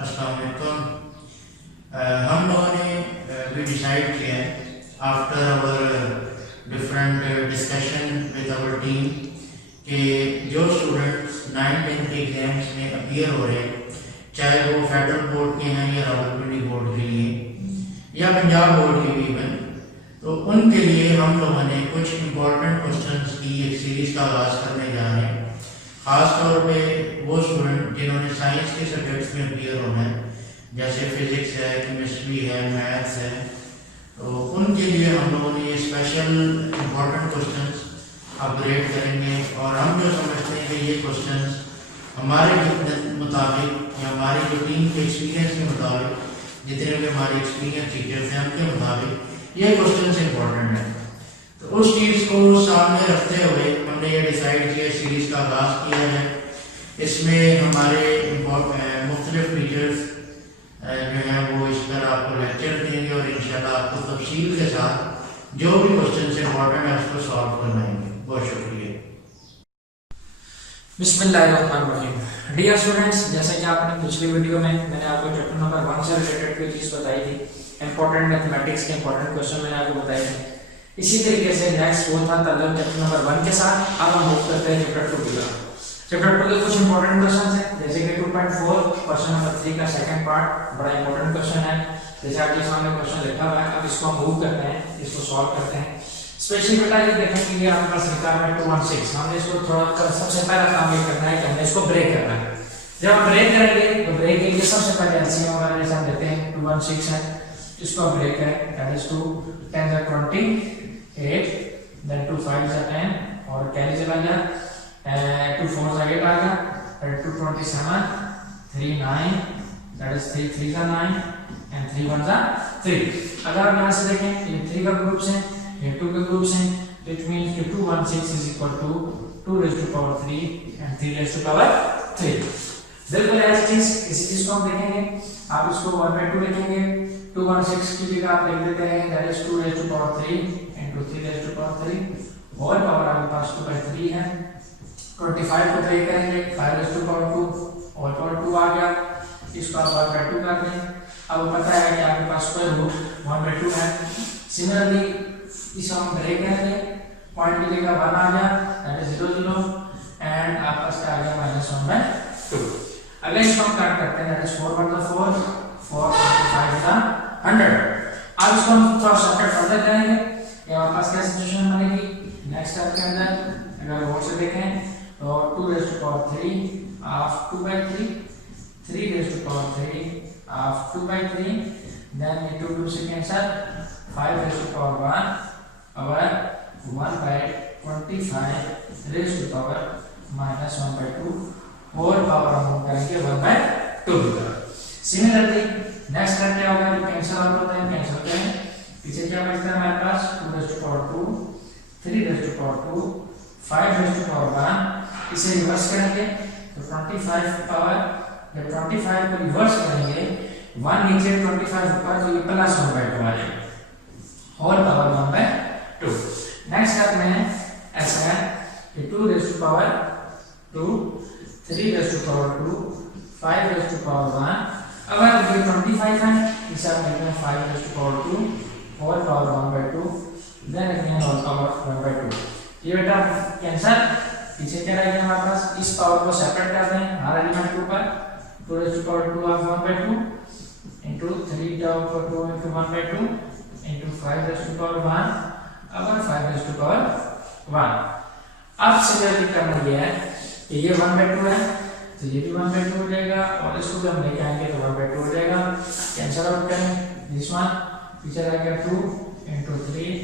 अस्सलाम वालेकुम। हम लोगों ने भी डिसाइड किया है after our different discussion with our team कि जो स्टूडेंट्स 9th-10th के एग्जाम्स में अपीयर हो रहे हैं, चाहे वो फेडरल बोर्ड के हैं या रावलपिंडी बोर्ड के लिए या पंजाब बोर्ड के भी इवन, तो उनके लिए हम लोगों ने कुछ इम्पोर्टेंट क्वेश्चंस की एक सीरीज का आगाज़ करने जा रहे हैं। ख़ास तौर पे वो स्टूडेंट जिन्होंने साइंस के सब्जेक्ट्स में अपीयर होना है, जैसे फिजिक्स है, केमिस्ट्री है, मैथ्स है, तो उनके लिए हम लोगों ने ये स्पेशल इम्पोर्टेंट क्वेश्चंस अपग्रेड करेंगे। और हम जो समझते हैं कि ये क्वेश्चंस हमारे मुताबिक या हमारी जो टीम के एक्सपीरियंस के मुताबिक, जितने भी हमारे एक्सपीरियंस टीचर्स हैं उनके मुताबिक ये क्वेश्चंस इंपॉर्टेंट है। तो उस चीज़ को सामने रखते हुए हमने ये डिसाइड किया सीरीज़ का आगाज़ किया है। इसमें हमारे मुख्तलिफ टीचर्स जो हैं वो इस पर आपको लेक्चर देंगे और इंशाल्लाह आपको तफसील के साथ जो भी क्वेश्चन इंपॉर्टेंट है उसको सॉल्व करवाएंगे। बहुत शुक्रिया। बिस्मिल्लाहिर्रहमानिर्रहीम। डियर स्टूडेंट्स, जैसे कि आपने पिछली वीडियो में मैंने आपको चैप्टर नंबर 1 से रिलेटेड कोई चीज़ बताई थी, इंपॉर्टेंट मैथमेटिक्स के इंपॉर्टेंट क्वेश्चन मैंने आपको बताए थे। इसी तरीके से नेक्स्ट वो था ताल्लुक चैप्टर नंबर 1 के साथ। अब हम मूव करते हैं चैप्टर 2 की तरफ। चैप्टर 2 के कुछ इंपॉर्टेंट क्वेश्चन हैं, जैसे कि 2.4 क्वेश्चन नंबर 3 का सेकंड पार्ट बड़ा इंपॉर्टेंट क्वेश्चन है। जैसे आपके सामने क्वेश्चन लिखा हुआ है, अब इसको हम मूव करते हैं, इसको सॉल्व करते हैं। स्पेशली बेटा ये देखें कि ये आपके पास लिखा है 216। हमने इसको थोड़ा सबसे पहला काम ये करना है कि हमने इसको ब्रेक करना है। जब हम ब्रेक करेंगे तो ब्रेक के लिए सबसे पहले एलसीएम वगैरह जैसे हम देते हैं 216 है, इसको हम ब्रेक करें, that is 2 10 are 28, then 2 5 are 10 और कैरी चला गया, 2 4 are 8 आ गया, 2 27 3 9, that is 3 3 are 9 and 3 1 are 3। अगर आप यहाँ से देखें ये 3 का ग्रुप्स हैं, ये 2 के ग्रुप्स हैं, which means कि 216 is equal to 2 raised to power 3 and 3 raised to power 3। बिल्कुल ऐसी चीज इसी चीज को हम देखेंगे। आप इसको 1/2 लिखेंगे, 216 की जगह आप लिख देते हैं that is 2 raised to power 3 into 3 raised to power 3 whole power आपके पास 2/3 है। 25 को 3 करेंगे 5 raised to power 2 whole power 2 आ गया, इसको आप 1/2 कर दें। अब पता है कि आपके पास स्क्वायर रूट 1/2 है। सिमिलरली इसको हम ब्रेक करेंगे, पॉइंट की जगह 1 आ गया दैट इज 0 0 एंड आपके पास क्या आ गया -1/2। अगर इसको हम काट करते हैं दैट इज 4 1 4 4 5 100। अब इसको हम थोड़ा शॉर्टकट फर्दर करेंगे, ये हमारे पास क्या सिचुएशन बनेगी नेक्स्ट स्टेप के अंदर। अगर और से देखें तो 2 raised to power 3 of 2/3, 3 raised to power 3 of 2/3, then ये 2 2 से कैंसिल, 5 raised to power 1 और 1/25 raised to power -1/2 whole power हम करेंगे 1/2 की तरफ। सिमिलरली नेक्स्ट स्टेप क्या होगा, जो कैंसिल आउट होता है कैंसिल करें, पीछे क्या बचता है हमारे पास 2 raised to power 2, 3 raised to power 2, 5 raised to power 1। इसे रिवर्स करेंगे तो 25 पावर, जब 25 को रिवर्स करेंगे 1 नीचे 25 ऊपर तो ये +1/2 आ जाएगा, होल पावर 1/2। नेक्स्ट स्टेप में ऐसा है कि 2 raised to power 2, 3 raised to power 2, 5 raised to power 1। अगर ये 25 है, इसे आप लिखते हैं 5 raised to power 2 whole power 1/2, then again whole power 1/2। ये बेटा कैंसिल, पीछे क्या रहेगा हमारे पास, इस पावर को सेपरेट कर दें हर एलिमेंट के ऊपर, 2 raised to power 2 of 1/2 into 3 down for 2 into 1/2 into 5 raised to power 1 अगर 5 raised to power 1। अब सिमिलरली करना ये है कि ये 1/2 है तो ये भी 1/2 हो जाएगा और इसको भी हम लेके आएंगे तो 1/2 हो जाएगा। कैंसिल आउट करें दिस वन, पीछे रहेगा 2 into 3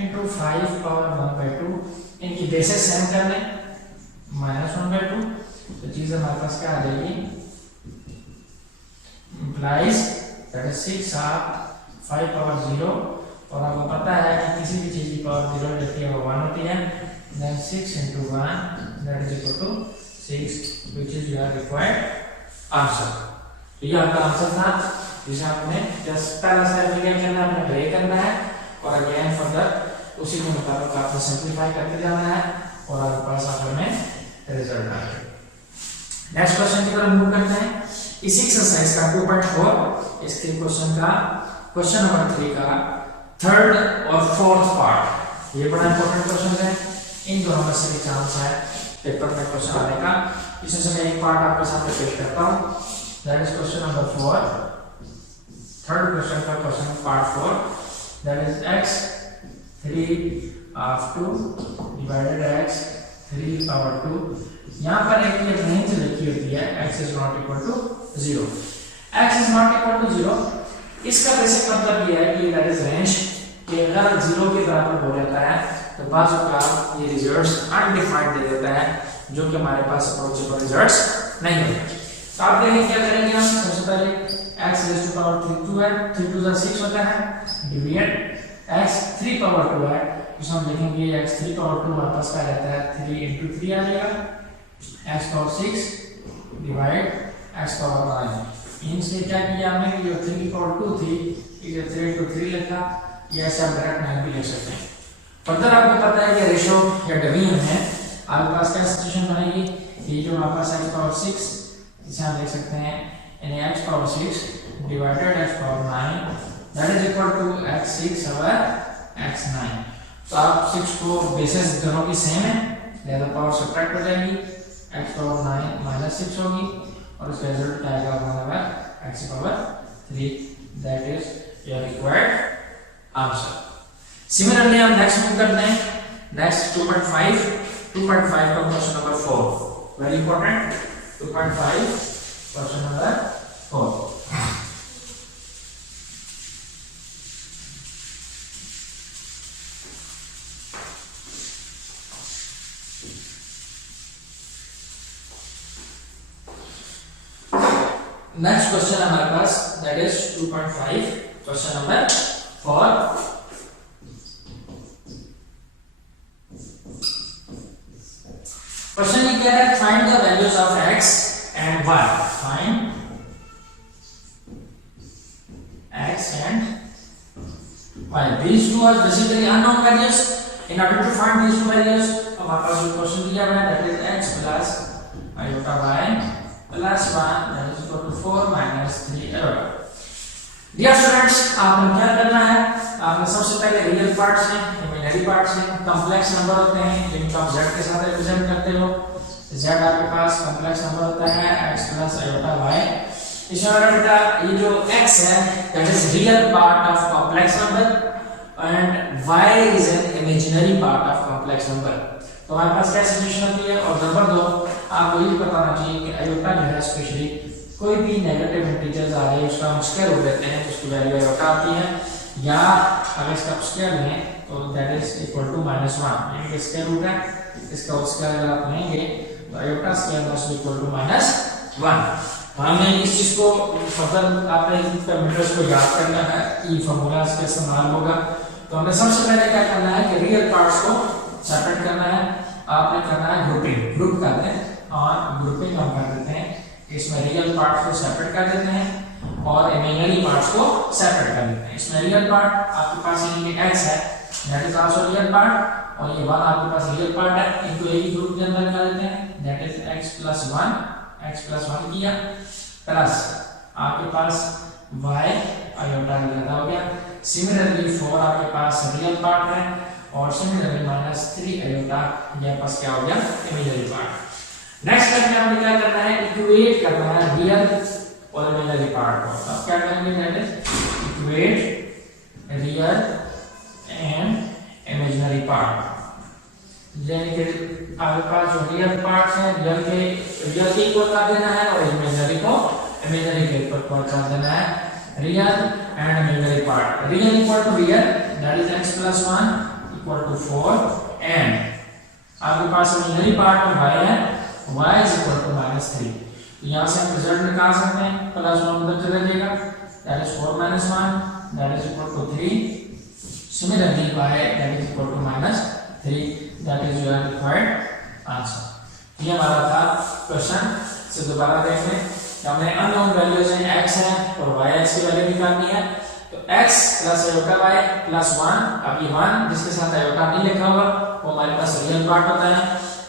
into 5 पावर 1/2, इनकी बेसिस सेम कर लें -1/2 तो चीज़ हमारे पास क्या आ जाएगी implies that is 6 of 5 power 0। और आपको पता है कि किसी भी चीज़ की पावर 0 रहती है वो 1 होती है, then 6 into 1 that is equal to 6 which is your required answer। तो ये आपका आंसर था जिसे आपने जस्ट पहला स्टेप क्या करना है, आपने ब्रेक करना है और अगेन फर्दर उसी के मुताबिक आपको सिंपलीफाई करते जाना है और आपके पास आखिर में रिजल्ट आएगा। नेक्स्ट क्वेश्चन की तरफ मूव करते हैं। इस एक्सरसाइज का 2.4 इसके क्वेश्चन नंबर 3 का थर्ड और फोर्थ पार्ट, ये बड़ा इंपॉर्टेंट क्वेश्चन है। इन दोनों में से चांस है पेपर में क्वेश्चन आने का। इसमें से मैं एक पार्ट आपके सामने पेश करता हूँ, that is question number 4, third question का question part 4, that is x 3/2 divided x 3/2। यहाँ पर एक ये रेंज लिखी होती है x is not equal to 0, x is not equal to 0। इसका बेसिक मतलब ये है कि दैट इज रेंज कि अगर 0 के बराबर हो जाता है तो बाजू का ये रिजल्ट्स अनडिफाइंड दे देता है, जो कि हमारे पास अप्रोचेबल रिजल्ट्स नहीं होते। तो आप देखें क्या करेंगे हम, सबसे पहले x रेज़ टू पावर 3 2 है, 3 2 6 होता है, डिवाइड x 3 पावर 2 है, इसमें हम लिखेंगे x 3 पावर 2 वापस का रहता है 3 into 3 आ जाएगा, x power 6 divide x power 9। इनसे क्या किया हमने कि जो 3 पावर 2 थी इसे 3 into 3 लिखा, या ऐसे आप डायरेक्ट 9 भी लिख सकते हैं। फर्दर आपको पता है कि रेशो या डिवीजन है, आपके पास क्या सिचुएशन बनेगी, ये जो हमारे पास x पावर 6 इसे हम लिख सकते हैं यानी x power 6 divided x power 9 that is equal to x 6 और x 9। तो आप 6 को बेसिस दोनों की सेम है, लिहाजा पावर सब्ट्रैक्ट हो जाएगी, x पावर 9 माइनस 6 होगी और उसका रिजल्ट आएगा हमारा x power 3, that is your required answer. Similarly हम नेक्स्ट मूव करते हैं, नेक्स्ट 2.5 का question number 4, very important. 2.5 question number 4। Next question हमारे पास that is 2.5 question number 4। Question ये कह रहा है find the values of x and y, find x and y, these two are basically unknown values। in order to find these two values हमारे पास जो question दिया हुआ है that is x plus iota y plus 1 that is equal to 4 minus 3 iota। Dear students, आपने क्या करना है, आपने सबसे पहले रियल पार्ट्स हैं, इमेजिनरी पार्ट्स हैं, कॉम्प्लेक्स नंबर होते हैं जिनको आप z के साथ रिप्रेजेंट करते हो। z आपके पास कॉम्प्लेक्स नंबर होता है x plus iota y। इसमें मेरा बेटा ये जो x है that is real part of complex number and y is an imaginary part of complex number. तो हमारे पास क्या सिचुएशन होती है। और नंबर 2, आपको ये पता होना चाहिए कि आयोटा जो है स्पेशली कोई भी नेगेटिव इंटीजर्स आ रहे हैं उसका हम स्क्वायर हो देते हैं, उसकी वैल्यू आयोटा आती है, या अगर इसका स्क्वायर लें तो दैट इज इक्वल टू -1, यानी कि स्क्वायर रूट है, इसका स्क्वायर अगर आप लेंगे तो iota square must equal to -1। हमने इस चीज को फर्दर आपने पैरामीटर्स को याद करना है कि फार्मूला इसका इस्तेमाल होगा। तो हमें सबसे पहले क्या करना है कि रियल पार्ट्स को सेपरेट करना है, आपने करना है ग्रुपिंग, ग्रुप करते हैं और ग्रुपिंग हम कर देते हैं, इसमें रियल पार्ट्स को सेपरेट कर देते हैं और इमेजिनरी पार्ट्स को सेपरेट कर देते हैं। इसमें रियल पार्ट आपके पास ये x है that is also real part, और ये 1 आपके पास रियल पार्ट है, इनको एक ही ग्रुप के अंदर निकाल देते हैं दैट इज x plus 1 किया, प्लस आपके पास y आयोटा ज्यादा हो गया। सिमिलरली 4 आपके पास रियल पार्ट है और सिमिलरली -3 आयोटा ये पास क्या हो गया, इमेजिनरी पार्ट। नेक्स्ट स्टेप में हमें क्या करना है, इक्वेट करना है रियल और इमेजिनरी पार्ट को। अब क्या करेंगे, that is equate real and imaginary part. यानी कि आपके पास जो रियल पार्ट्स हैं रियल के इक्वल कर देना है और इमेजिनरी को इमेजिनरी के इक्वल कर देना है, real and imaginary part. Real equal to real that is x plus 1 equal to 4 and आपके पास इमेजिनरी पार्ट में y है, y is equal to -3। तो यहाँ से हम रिजल्ट निकाल सकते हैं, +1 उधर चला जाएगा that is 4 - 1 that is equal to 3। Similarly y that is equal to -3 that is your required answer. ये हमारा था क्वेश्चन। से दोबारा देख लें, हमें अननोन वैल्यूज हैं x है और y x की वैल्यू निकालनी है। तो x plus iota y plus 1, अब ये 1 जिसके साथ iota नहीं लिखा हुआ वो हमारे पास रियल पार्ट होता है,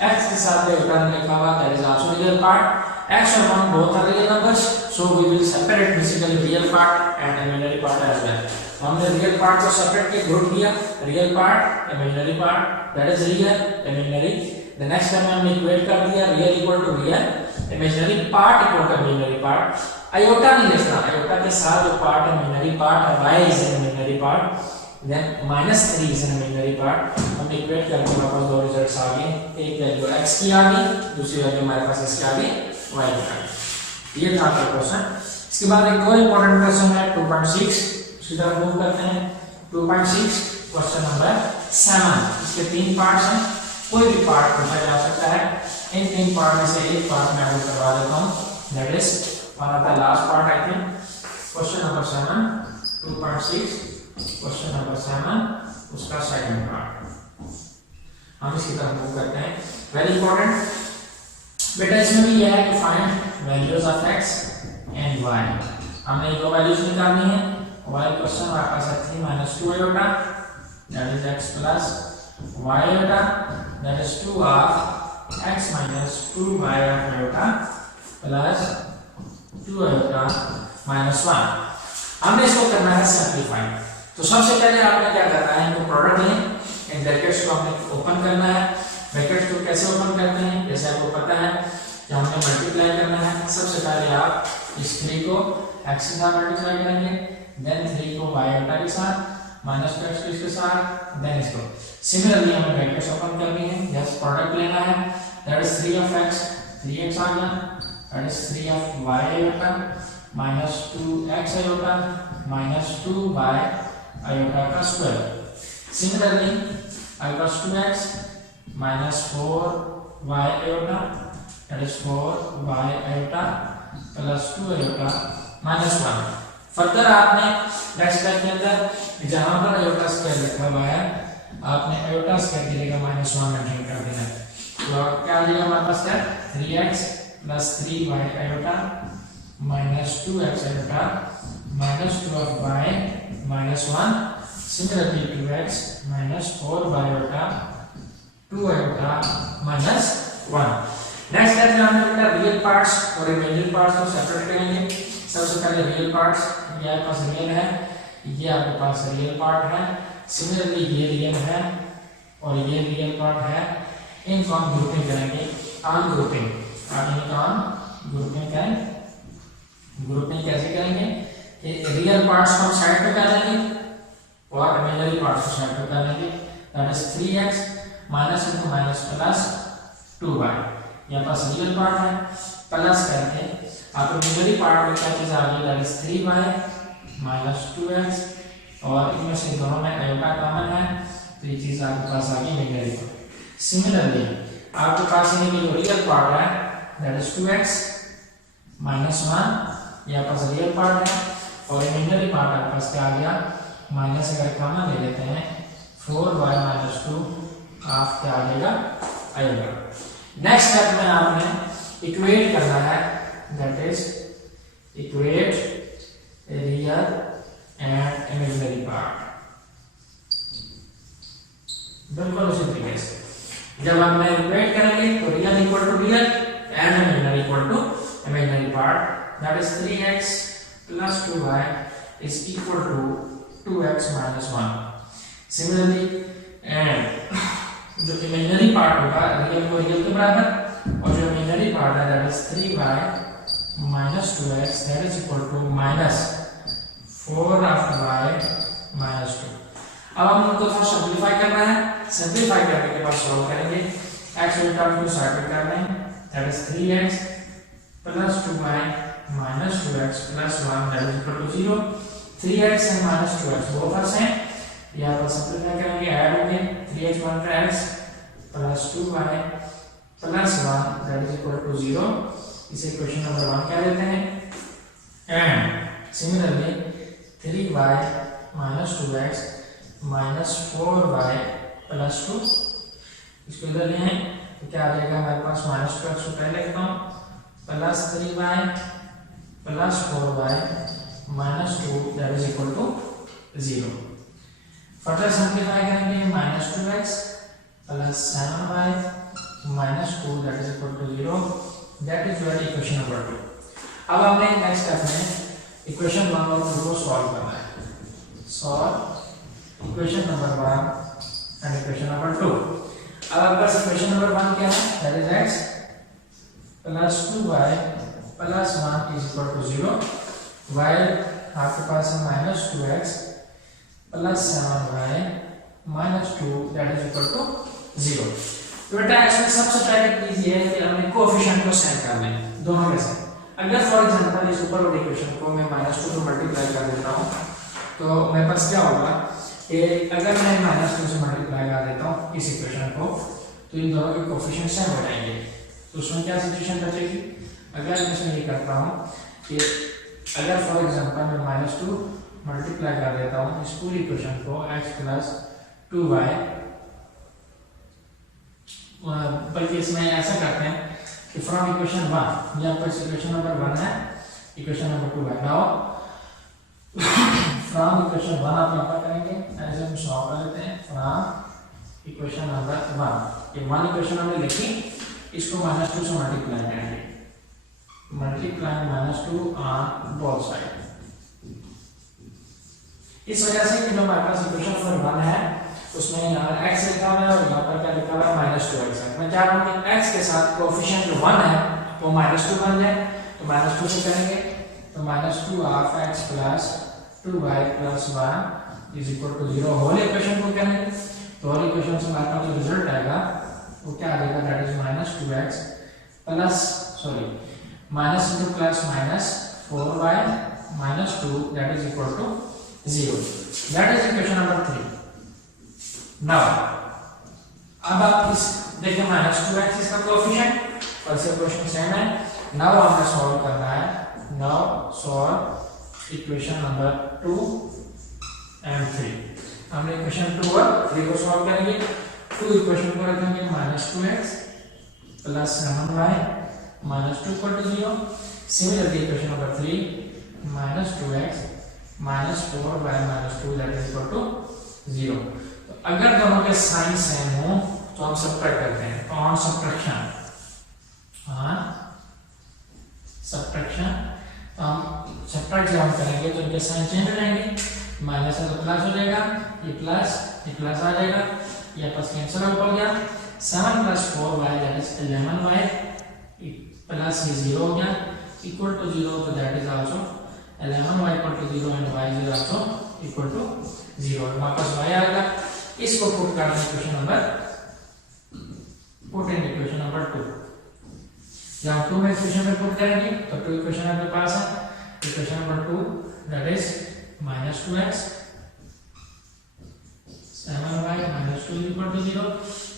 x के साथ iota नहीं लिखा हुआ that is also real part. x और 1 both are real numbers, so we will separate basically real part and imaginary part as well. हमने रियल पार्ट को सेपरेट के ग्रुप किया, real part, imaginary part, that is real, imaginary. The next time हमने equate कर दिया real equal to real, imaginary part equal to imaginary part. Iota नहीं लिखना, iota के साथ जो पार्ट है इमेजिनरी पार्ट है, y is an imaginary part, then -3 is an imaginary part. हमने इक्वेट करके हमारे पास दो रिजल्ट्स आ गए, एक वैल्यू x की आ गई, दूसरी वैल्यू हमारे पास इसकी आ गई y की आ गई. ये था आपका क्वेश्चन. इसके बाद एक और इंपॉर्टेंट क्वेश्चन है 2.6. इसी तरह मूव करते हैं 2.6 क्वेश्चन नंबर 7. इसके 3 पार्ट्स हैं, कोई भी पार्ट पूछा जा सकता है. इन 3 पार्ट में से एक पार्ट मैं आपको करवा देता हूं, that is one of the last part I think. Question number 7 2.6 question number 7 उसका सेकंड पार्ट हम इसकी तरफ मूव करते हैं. वेरी इंपॉर्टेंट बेटा, इसमें भी यह है कि find values of x and y. हमने दो वैल्यूज निकालनी है. y क्वेश्चन हमारे पास है 3 - 2 iota, that is x plus y iota, that is 2 of x minus 2y of iota plus 2 iota minus 1. हमने इसको करना है सिंपलीफाई. तो सबसे पहले आपने क्या करना है, इनको प्रोडक्ट लें, इन ब्रैकेट्स को हमने ओपन करना है. ब्रैकेट्स को कैसे ओपन करते हैं, जैसे आपको पता है कि हमने मल्टीप्लाई करना है. सबसे पहले आप इस 3 को x के साथ मल्टीप्लाई करेंगे, देन 3 को y iota के साथ, माइनस को x के साथ, देन इसको. सिमिलरली हमें ब्रैकेट्स ओपन करनी है, यस प्रोडक्ट लेना है, that is 3 of x 3x आ गया, that is 3 of y iota minus 2x iota minus 2y iota का square. Similarly I plus 2x minus 4y iota, that is 4y iota plus 2 iota minus 1. Further आपने next step के अंदर जहां पर iota square लिखा हुआ है, आपने आयोटा स्क्वायर की जगह -1 मेंशन कर देना है. तो क्या आ जाएगा हमारे पास, क्या 3x plus 3y iota minus 2x iota minus 2 of y minus 1. Similarly 2x minus 4y iota 2 iota minus 1. Next step में हमने बेटा रियल पार्ट्स और इमेजिनरी पार्ट्स को सेपरेट करेंगे. सबसे पहले रियल पार्ट्स, ये आपके पास रियल है, ये आपके पास रियल पार्ट है. सिमिलरली ये रियल है और ये रियल पार्ट है. इनको हम ग्रुपिंग करेंगे, ऑन ग्रुपिंग. आप इनका ऑन ग्रुपिंग करें. ग्रुपिंग कैसे करेंगे कि रियल पार्ट्स को हम साइड पे कर लेंगे और इमेजिनरी पार्ट्स को साइड पे कर लेंगे. That is 3x minus into minus plus 2y. यहाँ पास रियल पार्ट है, प्लस करके आप इमेजिनरी पार्ट में क्या चीज आ गई, that is 3y minus 2x, और इनमें से दोनों में आयोटा कॉमन है, तो ये चीज आपके पास आ गई इमेजिनरी पार्ट. सिमिलरली आपके पास ये जो रियल पार्ट है, दैट इज 2x माइनस 1, यहाँ पास रियल पार्ट है, और इमेजिनरी पार्ट आपके पास क्या आ गया, माइनस अगर कॉमन ले लेते हैं 4y माइनस 2 ऑफ क्या आ जाएगा, आएगा. नेक्स्ट स्टेप में आपने इक्वेट करना है, that is equate real and imaginary part. बिल्कुल उसी तरीके से जब हम इक्वेट करेंगे तो real equal to real and imaginary equal to imaginary part. That is 3x plus 2y is equal to 2x minus 1. Similarly, and जो इमेजिनरी पार्ट होगा रियल को रियल के बराबर, और जो इमेजिनरी पार्ट है that is 3y minus 2x that is equal to minus 4 of y minus 2. अब हम इनको थोड़ा सिंपलीफाई करना है. सिंपलीफाई करने के बाद सॉल्व करेंगे. x को टर्म को साइड कर लें, that is 3x plus 2y minus 2x plus 1 that is equal to 0. 3x and minus 2x both are same. यहाँ पर सिंपलीफाई करेंगे, ऐड होंगे 3x minus x plus 2y plus 1 that is equal to 0. इसे equation number 1 कह देते हैं. And similarly 3y minus 2x minus 4y plus 2, इसको इधर ले आए तो क्या आ जाएगा हमारे पास, माइनस 2x को पहले लिखता हूँ plus 3y plus 4y minus 2 that is equal to 0. Further simplify करेंगे, minus 2x plus 7y minus 2 that is equal to 0. That is your equation number 2। अब हमने नेक्स्ट स्टेप में इक्वेशन 1 और 2 को सॉल्व करना है। Solve equation number 1 and equation number 2। अब आपके पास इक्वेशन नंबर 1 क्या है, that is x plus 2y plus 1 is equal to 0, while आपके पास है minus 2x plus 7y minus 2 that is equal to 0। तो बेटा इसमें सबसे पहले चीज ये है कि हमें कोएफिशिएंट को सेट करना है दोनों में से। अगर फॉर एग्जांपल इस ऊपर वाले इक्वेशन को मैं -2 से मल्टीप्लाई कर देता हूं तो मेरे पास क्या होगा कि अगर मैं -2 से मल्टीप्लाई कर देता हूं इस इक्वेशन को तो इन दोनों के कोएफिशिएंट सेम हो जाएंगे। तो उसमें क्या सिचुएशन बचेगी, अगर मैं इसमें ये करता हूं कि अगर फॉर एग्जांपल मैं -2 मल्टीप्लाई कर देता हूं इस पूरी इक्वेशन को x प्लस 2y, बल्कि इसमें ऐसा करते हैं कि फ्रॉम इक्वेशन 1, यहाँ पर इक्वेशन नंबर 1 है, इक्वेशन नंबर 2 है। नाउ फ्रॉम इक्वेशन 1 आप यहाँ पर करेंगे, ऐसे हम सॉल्व कर लेते हैं फ्रॉम इक्वेशन नंबर 1। ये 1 इक्वेशन हमने लिखी, इसको -2 से मल्टीप्लाई करेंगे, मल्टीप्लाई -2 ऑन बोथ साइड। इस वजह से कि जो हमारे पास इक्वेशन नंबर 1 है उसमें यहाँ x लिखा हुआ है और यहाँ पर क्या लिखा हुआ है -2x है। मैं चाह रहा हूँ कि x के साथ कोएफिशिएंट जो 1 है वो -2 बन जाए, तो -2 से करेंगे तो -2 of x plus 2y plus 1 is equal to 0। Whole equation को करेंगे तो होल इक्वेशन से हमारे पास जो रिजल्ट आएगा वो क्या आ जाएगा, that is -2x plus sorry minus into plus minus 4y minus 2 that is equal to 0। That is equation number 3। Now अब आप इस देखिए -2x इसका कोएफिशिएंट और इसका कोएफिशिएंट सेम है। नाउ हमें सॉल्व करना है, now solve equation number 2 and 3। हमने इक्वेशन 2 और 3 को सॉल्व करेंगे। 2 इक्वेशन को रखेंगे -2x plus 7y minus 2 equal to 0। Similarly equation number 3 -2x minus 4y minus 2 that is equal to 0। तो अगर दोनों के साइन सेम हो तो हम सब्ट्रैक्ट करते हैं, ऑन सब्ट्रैक्शन, ऑन सब्ट्रैक्शन। तो हम सब्ट्रैक्ट जब हम करेंगे तो इनके साइन चेंज हो जाएंगे, माइनस है तो प्लस हो जाएगा, ये प्लस आ जाएगा, ये प्लस कैंसिल आउट हो गया। 7 plus 4y that is 11y plus ये 0 हो गया इक्वल टू 0, तो that is also 11y equal to 0 and y is also equal to 0। वापस y आएगा, इसको पुट करना है equation number, put in equation number 2। जब 2 में इक्वेशन में पुट करेंगे तो 2 इक्वेशन आपके पास है, equation number 2 that is -2x 7y minus 2 equal to 0।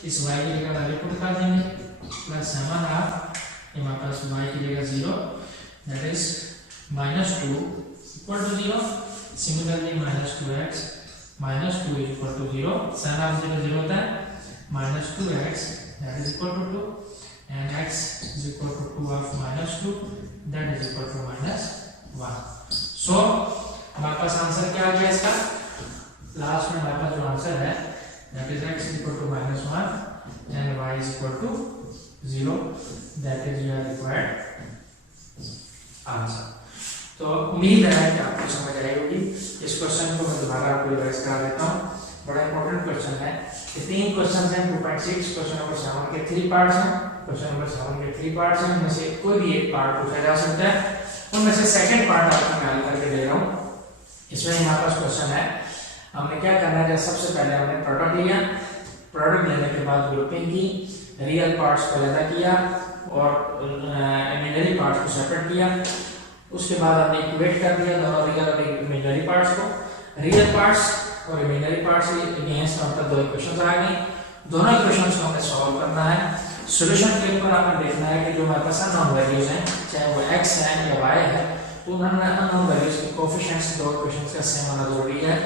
इस y की जगह वैल्यू पुट कर देंगे प्लस 7 आप हमारे पास y की जगह 0 that is -2 equal to 0। Similarly -2x minus 2 is equal to 0, 7 आप 0 होता है, -2x that is equal to 2 and x is equal to 2 of -2 that is equal to -1। So हमारे पास आंसर क्या आ गया इसका, लास्ट में हमारे पास जो आंसर है that is x is equal to -1 and y is equal to 0 that is your required answer. तो उम्मीद है कि आपको समझ आई होगी। इस क्वेश्चन को मैं दोबारा आपको रिवाइज करा देता हूँ, बड़ा इंपॉर्टेंट क्वेश्चन है। ये 3 क्वेश्चन हैं 2.6, क्वेश्चन नंबर 7 के 3 पार्ट्स हैं, क्वेश्चन नंबर 7 के 3 पार्ट्स हैं, उनमें से कोई भी एक पार्ट पूछा जा सकता है। उनमें से सेकंड पार्ट आपको मैं हल करके दे रहा हूँ। इसमें हमारे पास क्वेश्चन है, हमने क्या करना है, सबसे पहले हमने प्रोडक्ट लिया, प्रोडक्ट लेने के बाद ग्रुपिंग की, रियल पार्ट्स को अलग किया और इमेजिनरी पार्ट्स को सेपरेट किया। उसके बाद हमने इक्वेट कर दिया दोनों रियल और इमेजिनरी पार्ट्स को। रियल पार्ट्स और इमेजिनरी पार्ट्स के अगेंस्ट हमारे पास 2 इक्वेशंस आ गई। दोनों इक्वेशंस को हमें सॉल्व करना है। सॉल्यूशन के ऊपर आपने देखना है कि जो हमारे पास अननोन वैल्यूज हैं, चाहे वो x है या y है, तो उन्होंने अननोन वैल्यूज के कोएफिशिएंट्स 2 इक्वेशंस का सेम होना जरूरी है।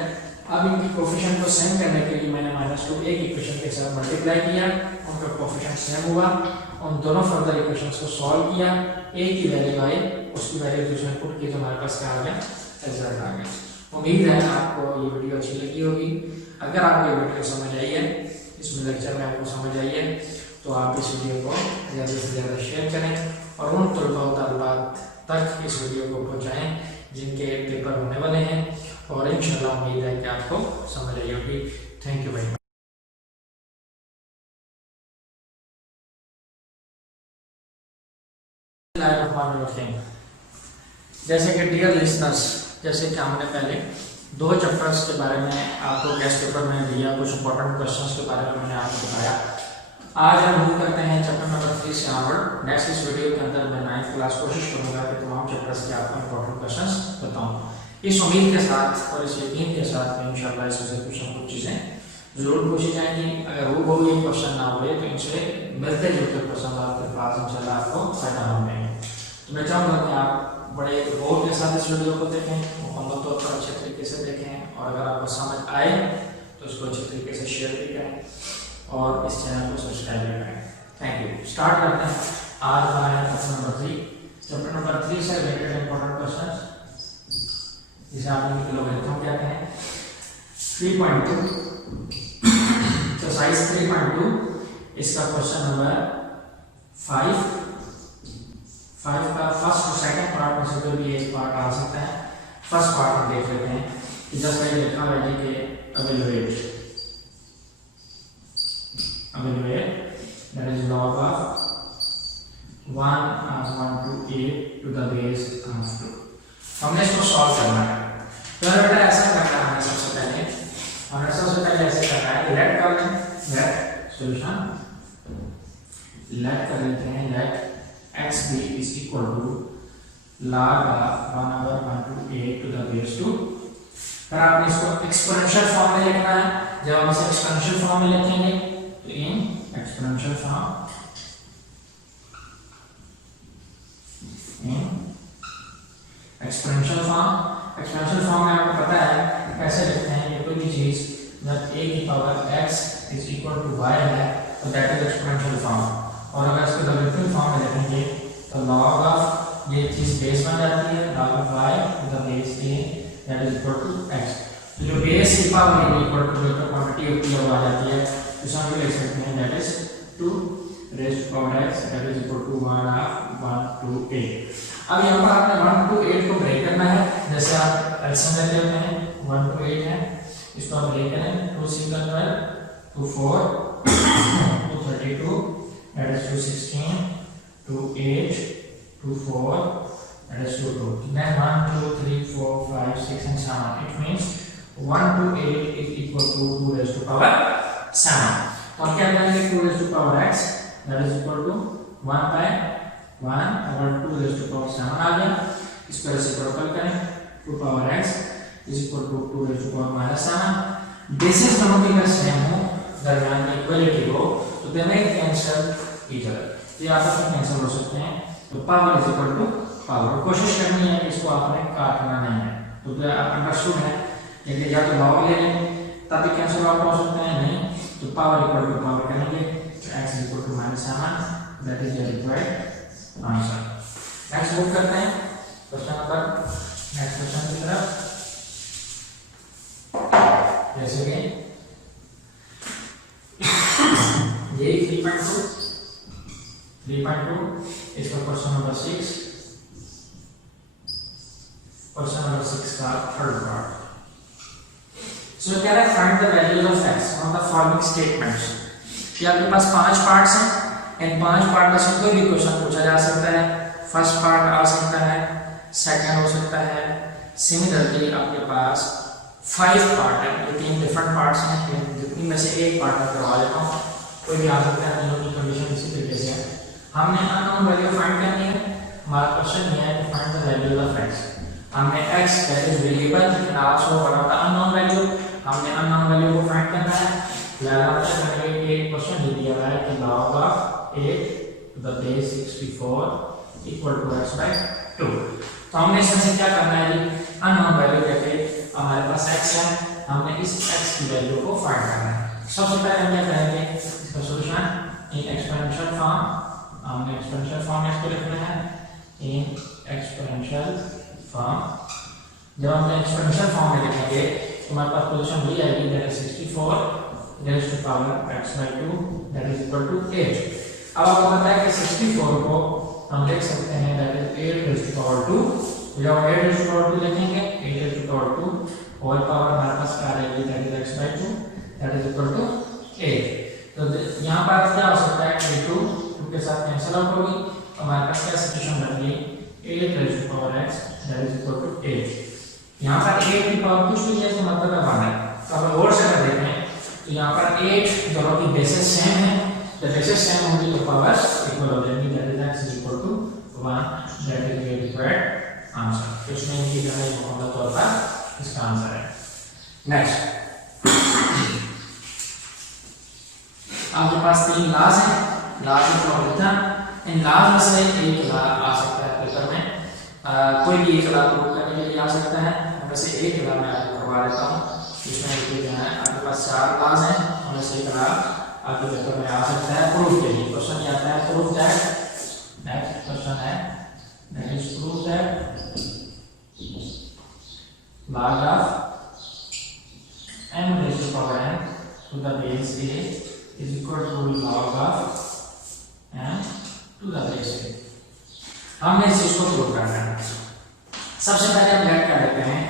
अब इनकी कोएफिशिएंट को सेम करने के लिए मैंने -2 एक इक्वेशन के साथ मल्टीप्लाई किया, उनका कोएफिशिएंट सेम हुआ, उन दोनों फर्दर इक्वेशंस को सॉल्व किया, एक की वैल्यू आई, उसकी वैल्यू दूसरे में पुट की, तो हमारे पास क्या आ गया, रिजल्ट आ गया। उम्मीद है आपको ये वीडियो अच्छी लगी होगी। अगर आपको ये वीडियो समझ आई है, इसमें लेक्चर में आपको समझ आई है, तो आप इस वीडियो को ज़्यादा से ज़्यादा शेयर करें और उन तलबात तक इस वीडियो को पहुंचाएं जिनके पेपर होने वाले हैं, और इंशाल्लाह उम्मीद है कि आपको समझ आई होगी। थैंक यू भाई। जैसे कि डियर लिसनर्स, जैसे कि हमने पहले 2 चैप्टर्स के बारे में आपको गेस्ट पेपर में दिया, कुछ इंपॉर्टेंट क्वेश्चंस के बारे में मैंने आपको बताया। आज हम मूव करते हैं चैप्टर नंबर 3 से आवर। नेक्स्ट इस वीडियो के अंदर मैं 9th क्लास कोशिश करूंगा कि तमाम चैप्टर्स के आपको इंपॉर्टेंट क्वेश्चंस बताऊं। इस उम्मीद के साथ और इस यकीन के साथ इंशाल्लाह इससे कुछ ना कुछ चीज़ें जरूर पूछी जाएंगी। अगर वो ये क्वेश्चन ना हुए तो इनसे मिलते जुलते क्वेश्चन आपके पास इंशाल्लाह आपको फायदा मिलेंगे। तो मैं चाहूँगा कि आप बड़े गौर के साथ इस वीडियो को देखें, मुकम्मल तौर पर अच्छे तरीके से देखें, और अगर आपको समझ आए तो इसको अच्छे तरीके से शेयर भी करें और इस चैनल को सब्सक्राइब भी करें। Thank you. स्टार्ट करते हैं। आज हमारा चैप्टर नंबर 3। चैप्टर नंबर 3 से रिलेटेड इंपॉर्टेंट क्वेश्चन जिसे आप लोग कहते हैं 3.2 एक्सरसाइज 3.2। इसका क्वेश्चन नंबर 5 का फर्स्ट और सेकंड पार्ट में से कोई भी एक पार्ट आ सकता है। फर्स्ट पार्ट में देख लेते हैं कि जैसा ये लिखा हुआ है कि evaluate that is log of 1 to 8 to the base of 2। हमने इसको सॉल्व करना है। तो बेटा ऐसा करना है, सबसे पहले ऐसे करना है, लेट कर लें सॉल्यूशन, लेट कर लेते हैं, late x b is equal to log of 1/1 to 8 to the base 2। फिर आपने इसको एक्सपोनेंशियल फॉर्म में लिखना है। जब हम इसे एक्सपोनेंशियल फॉर्म में लिखेंगे तो इन एक्सपोनेंशियल फॉर्म में आपको पता है कैसे लिखते हैं ये कोई भी चीज जब a की power x is equal to y है तो दैट इज एक्सपोनेंशियल फॉर्म। और अगर इसको लॉगरिथमिक फॉर्म में लिखेंगे तो log ऑफ ये चीज बेस बन जाती है, log of y to the base a that is equal to x। तो जो बेस की पावर है इक्वल टू जो क्वांटिटी होती है वो आ जाती है, तो हम लिख सकते हैं that is 2 raised to power x that is equal to 1/1 to 8। अब यहाँ पर आपने 1 to 8 को ब्रेक करना है। जैसे आप एलसीएम ले लेते हैं, 1 to 8 है, इसको आप ब्रेक करें, 2 6 12 2 4 2 32 that is 2 16 2 8 2 4 that is 2 2। Then 1 2 3 4 5 6 and 7, it means 1 to 8 is equal to 2 raised to power 7। तो हम क्या करेंगे, 2 raised to power x that is equal to 1/1 अगर 2 raised to power 7 आ गया, इसको रेसिप्रोकल करें, 2 power x is equal to 2 raised to power -7। Basis दोनों की अगर सेम हो, दरमियान में इक्वलिटी हो, तो they may cancel each other, ये आपस में कैंसिल हो सकते हैं। तो power is equal to power, कोशिश करनी है कि इसको आपने काटना नहीं है। तो आप अंडरस्टूड है, लेकिन या तो लॉग ले लें तभी कैंसिल आउट हो सकते हैं, नहीं तो पावर इक्वल टू पावर करेंगे, तो x is equal to -7, that is your required answer. Next move करते हैं क्वेश्चन नंबर, नेक्स्ट क्वेश्चन की तरफ। जैसे कि ये 3.2 इसका क्वेश्चन नंबर 6, क्वेश्चन नंबर 6 का थर्ड पार्ट। सो कह रहा है find the values of x from the following statements. ये आपके पास 5 पार्ट्स हैं, इन 5 पार्ट में से कोई भी क्वेश्चन पूछा जा सकता है। फर्स्ट पार्ट आ सकता है, सेकंड हो सकता है। सिमिलरली आपके पास 5 पार्ट है, ये 3 डिफरेंट पार्ट्स हैं, इनमें से एक पार्ट मैं करवा लेता हूँ, कोई भी आ सकता है। तीनों की कंडीशन इसी तरीके से है। हमने अननोन वैल्यू फाइंड करनी है। हमारा क्वेश्चन ये है कि find the values of x। हमने x that is variable and also one of the unknown value, हमने अननोन वैल्यू को फाइंड करना है। लगातार करने के लिए क्वेश्चन ये दिया हुआ है कि log of 8 to the base 64 equal to x by 2। तो हमने इसमें से क्या करना है जी, अननोन वैल्यू लेके हमारे पास x है, हमने इस x की वैल्यू को फाइंड करना है। सबसे पहले हम क्या करेंगे, इसका सॉल्यूशन इन एक्सपोनेंशियल फॉर्म, हमने एक्सपोनेंशियल फॉर्म में इसको लिखना है इन एक्सपोनेंशियल फॉर्म। जब हम एक्सपोनेंशियल फॉर्म में लिखेंगे तो हमारे पास पोजीशन वही आएगी, that is 64 raised to power x by 2 that is equal to 8। अब आपको पता है कि 64 को हम लिख सकते हैं that is 8 raise to power 2। जब 8 रेज़ टू पावर 2 लिखेंगे 8 रेज़ टू पावर 2 होल पावर हमारे पास क्या रहेगी that is x/2 that is equal to 8। तो यहाँ पर क्या हो सकता है 2 के साथ कैंसिल आउट होगी, हमारे पास क्या सिचुएशन बनेगी 8 raise to power x that is equal to 8। यहाँ पर 8 की पावर कुछ भी है तो मतलब है 1 है। तो अब और से अगर देखें तो यहाँ पर 8 दोनों की बेसिस सेम है, द बेसिस सेम होंगी तो पावर्स इक्वल हो जाएंगी that is x is equal to 1 that is your required answer. तो इसमें इनकी गणना मुकम्मल तौर पर इसका आंसर है। नेक्स्ट आपके पास 3 लाज हैं, लाज ऑफ लॉगरिथम। इन लाज में से एक ला आ सकता है पेपर में, कोई भी एक ला प्रूव करने के लिए आ सकता है। उनमें से एक ला मैं आपको करवा देता हूँ। इसमें देखिए जो है आपके पास 4 लाज हैं, उनमें से एक ला आपके पेपर में आ सकता है प्रूफ के लिए। क्वेश्चन क्या आता है प्रूफ दैट, नेक्स्ट क्वेश्चन है that is proof that log of m raised to power n to the base a is equal to log of m to the base a। हमने इस चीज को प्रूव करना है। सबसे पहले हम लेट कर लेते हैं,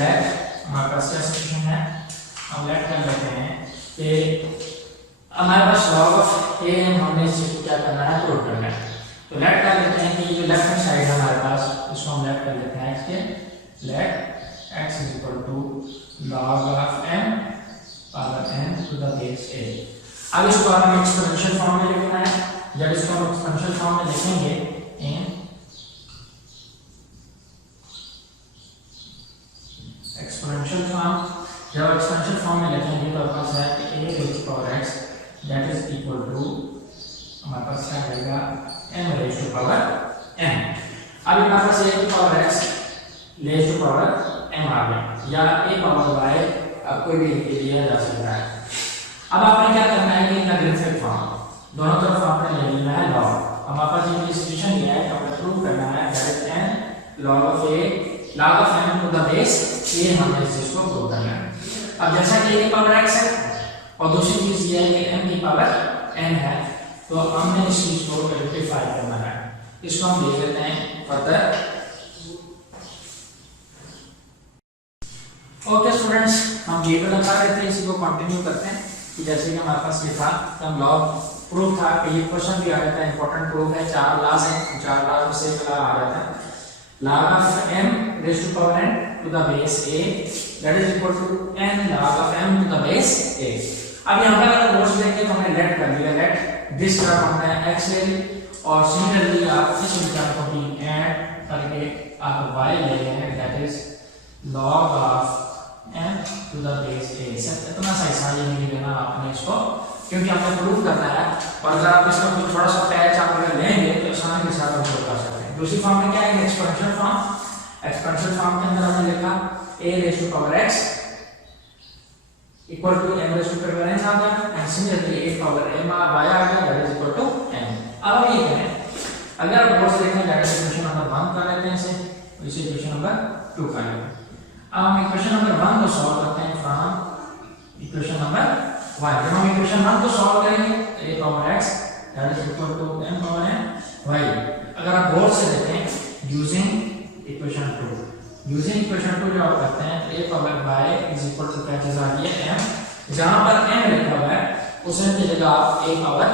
लेट हमारे पास क्या सिचुएशन है, हम लेट कर लेते हैं कि हमारे पास log of a हमने इस चीज को क्या करना है प्रूव करना है। तो लेट कर लेते हैं कि जो लेफ्ट हैंड साइड है हमारे पास इसको हम लेट कर लेते हैं x के, late x is equal to log of m power n to the base a। अब इसको हमें एक्सपोनेंशियल फॉर्म में लिखना है। जब इसको हम एक्सपोनेंशियल फॉर्म में लिखेंगे इन एक्सपोनेंशियल फॉर्म, जब एक्सपोनेंशियल फॉर्म में लिखेंगे तो आपके पास है कि a raised to power x that is equal to हमारे पास क्या आएगा m raised to power n। अब हमारे पास a की power x raised to power m आ गया, या a पावर y अब कोई भी लिया जा सकता है। अब आपने क्या करना है कि लॉगरिथमिक फॉर्म दोनों तरफ आपने ले लेना है लॉग। हमारे पास ये सिचुएशन दिया है, हमें प्रूव करना है that n log of m to the base a, हमने इस चीज को प्रूव करना है। अब जैसा कि a की पावर x है और दूसरी चीज ये है कि m की पावर n है, तो हमने इस चीज को रेक्टिफाई करना है। इसको हम देख लेते हैं फर्दर। ओके स्टूडेंट्स, हम ये तो लगा रहे थे, इसी को कंटिन्यू करते हैं कि जैसे कि हमारे पास ये था कि हम लॉग प्रूफ था कि ये क्वेश्चन भी आ रहा था, इंपॉर्टेंट प्रूफ है। 4 लाज हैं, 4 लाज में से एक ला आ रहा था log of m raised to power n to the base a that is equal to n log of m to the base a। अब यहाँ पर अगर रोज देखें तो हमने लेट कर लिया, लेट दिस टर्म हमने x ले ली और सिमिलरली आप इस टर्म को भी ऐड करके आप y ले रहे हैं that is log of m to the base a। इतना सा हिस्सा ये नहीं लेना आपने इसको, क्योंकि हमने प्रूव करना है। और अगर आप इसका कुछ थोड़ा सा पैच आप अगर लेंगे तो आसानी के साथ हम प्रूव कर सकते हैं। दूसरी फॉर्म में क्या है एक्सपोनेंशियल फॉर्म। एक्सपोनेंशियल फॉर्म के अंदर हमने लिखा a raised to power x equal to m raised to power n आ गया and similarly a power m y आ गया that is equal to n। अब ये करें, अगर आप बोर्ड से देखें दैट इज इक्वेशन नंबर 1 कर लेते हैं इसे, इसे इक्वेशन नंबर 2 कर लेते हैं। अब हम इक्वेशन नंबर 1 को सॉल्व करते हैं फ्रॉम इक्वेशन नंबर 1। जब हम इक्वेशन 1 को सॉल्व करेंगे तो a power x that is equal to m power n y। अगर आप बोर्ड से देखें यूजिंग इक्वेशन 2, यूजिंग इक्वेशन 2 जो आप करते हैं तो a power y is equal to क्या चीज आ रही है m, जहां पर m लिखा हुआ है उस m की जगह आप a पावर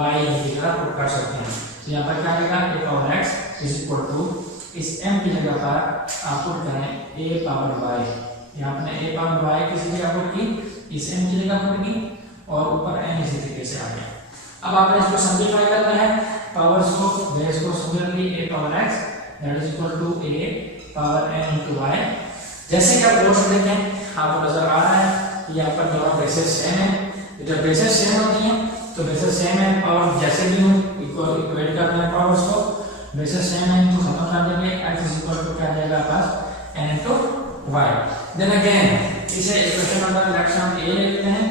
y की जगह पुट कर सकते हैं। तो यहां पर क्या आएगा a power x is equal to इस m की जगह पर आप पुट करें a पावर y। यहां पे a पावर y किसी जगह पुट की, इस m की जगह पुट की और ऊपर n इसी तरीके से आ गया। अब आपने इसको सिंपलीफाई करना है, पावर्स को बेस को similarly a power x that is equal to a power n into y। जैसे कि आप बोर्ड से देखें आपको नजर आ रहा है कि यहाँ पर दोनों बेसेस सेम है। जब बेसेस सेम होती हैं तो बेसेस सेम है, पावर जैसे भी हो इक्वेट करना है पावर्स को, बेसेस सेम है तो खत्म कर देंगे x इज इक्वल टू क्या आ जाएगा पास n into y। Then again इसे इक्वेशन नंबर लेट्स हम a ले लेते हैं,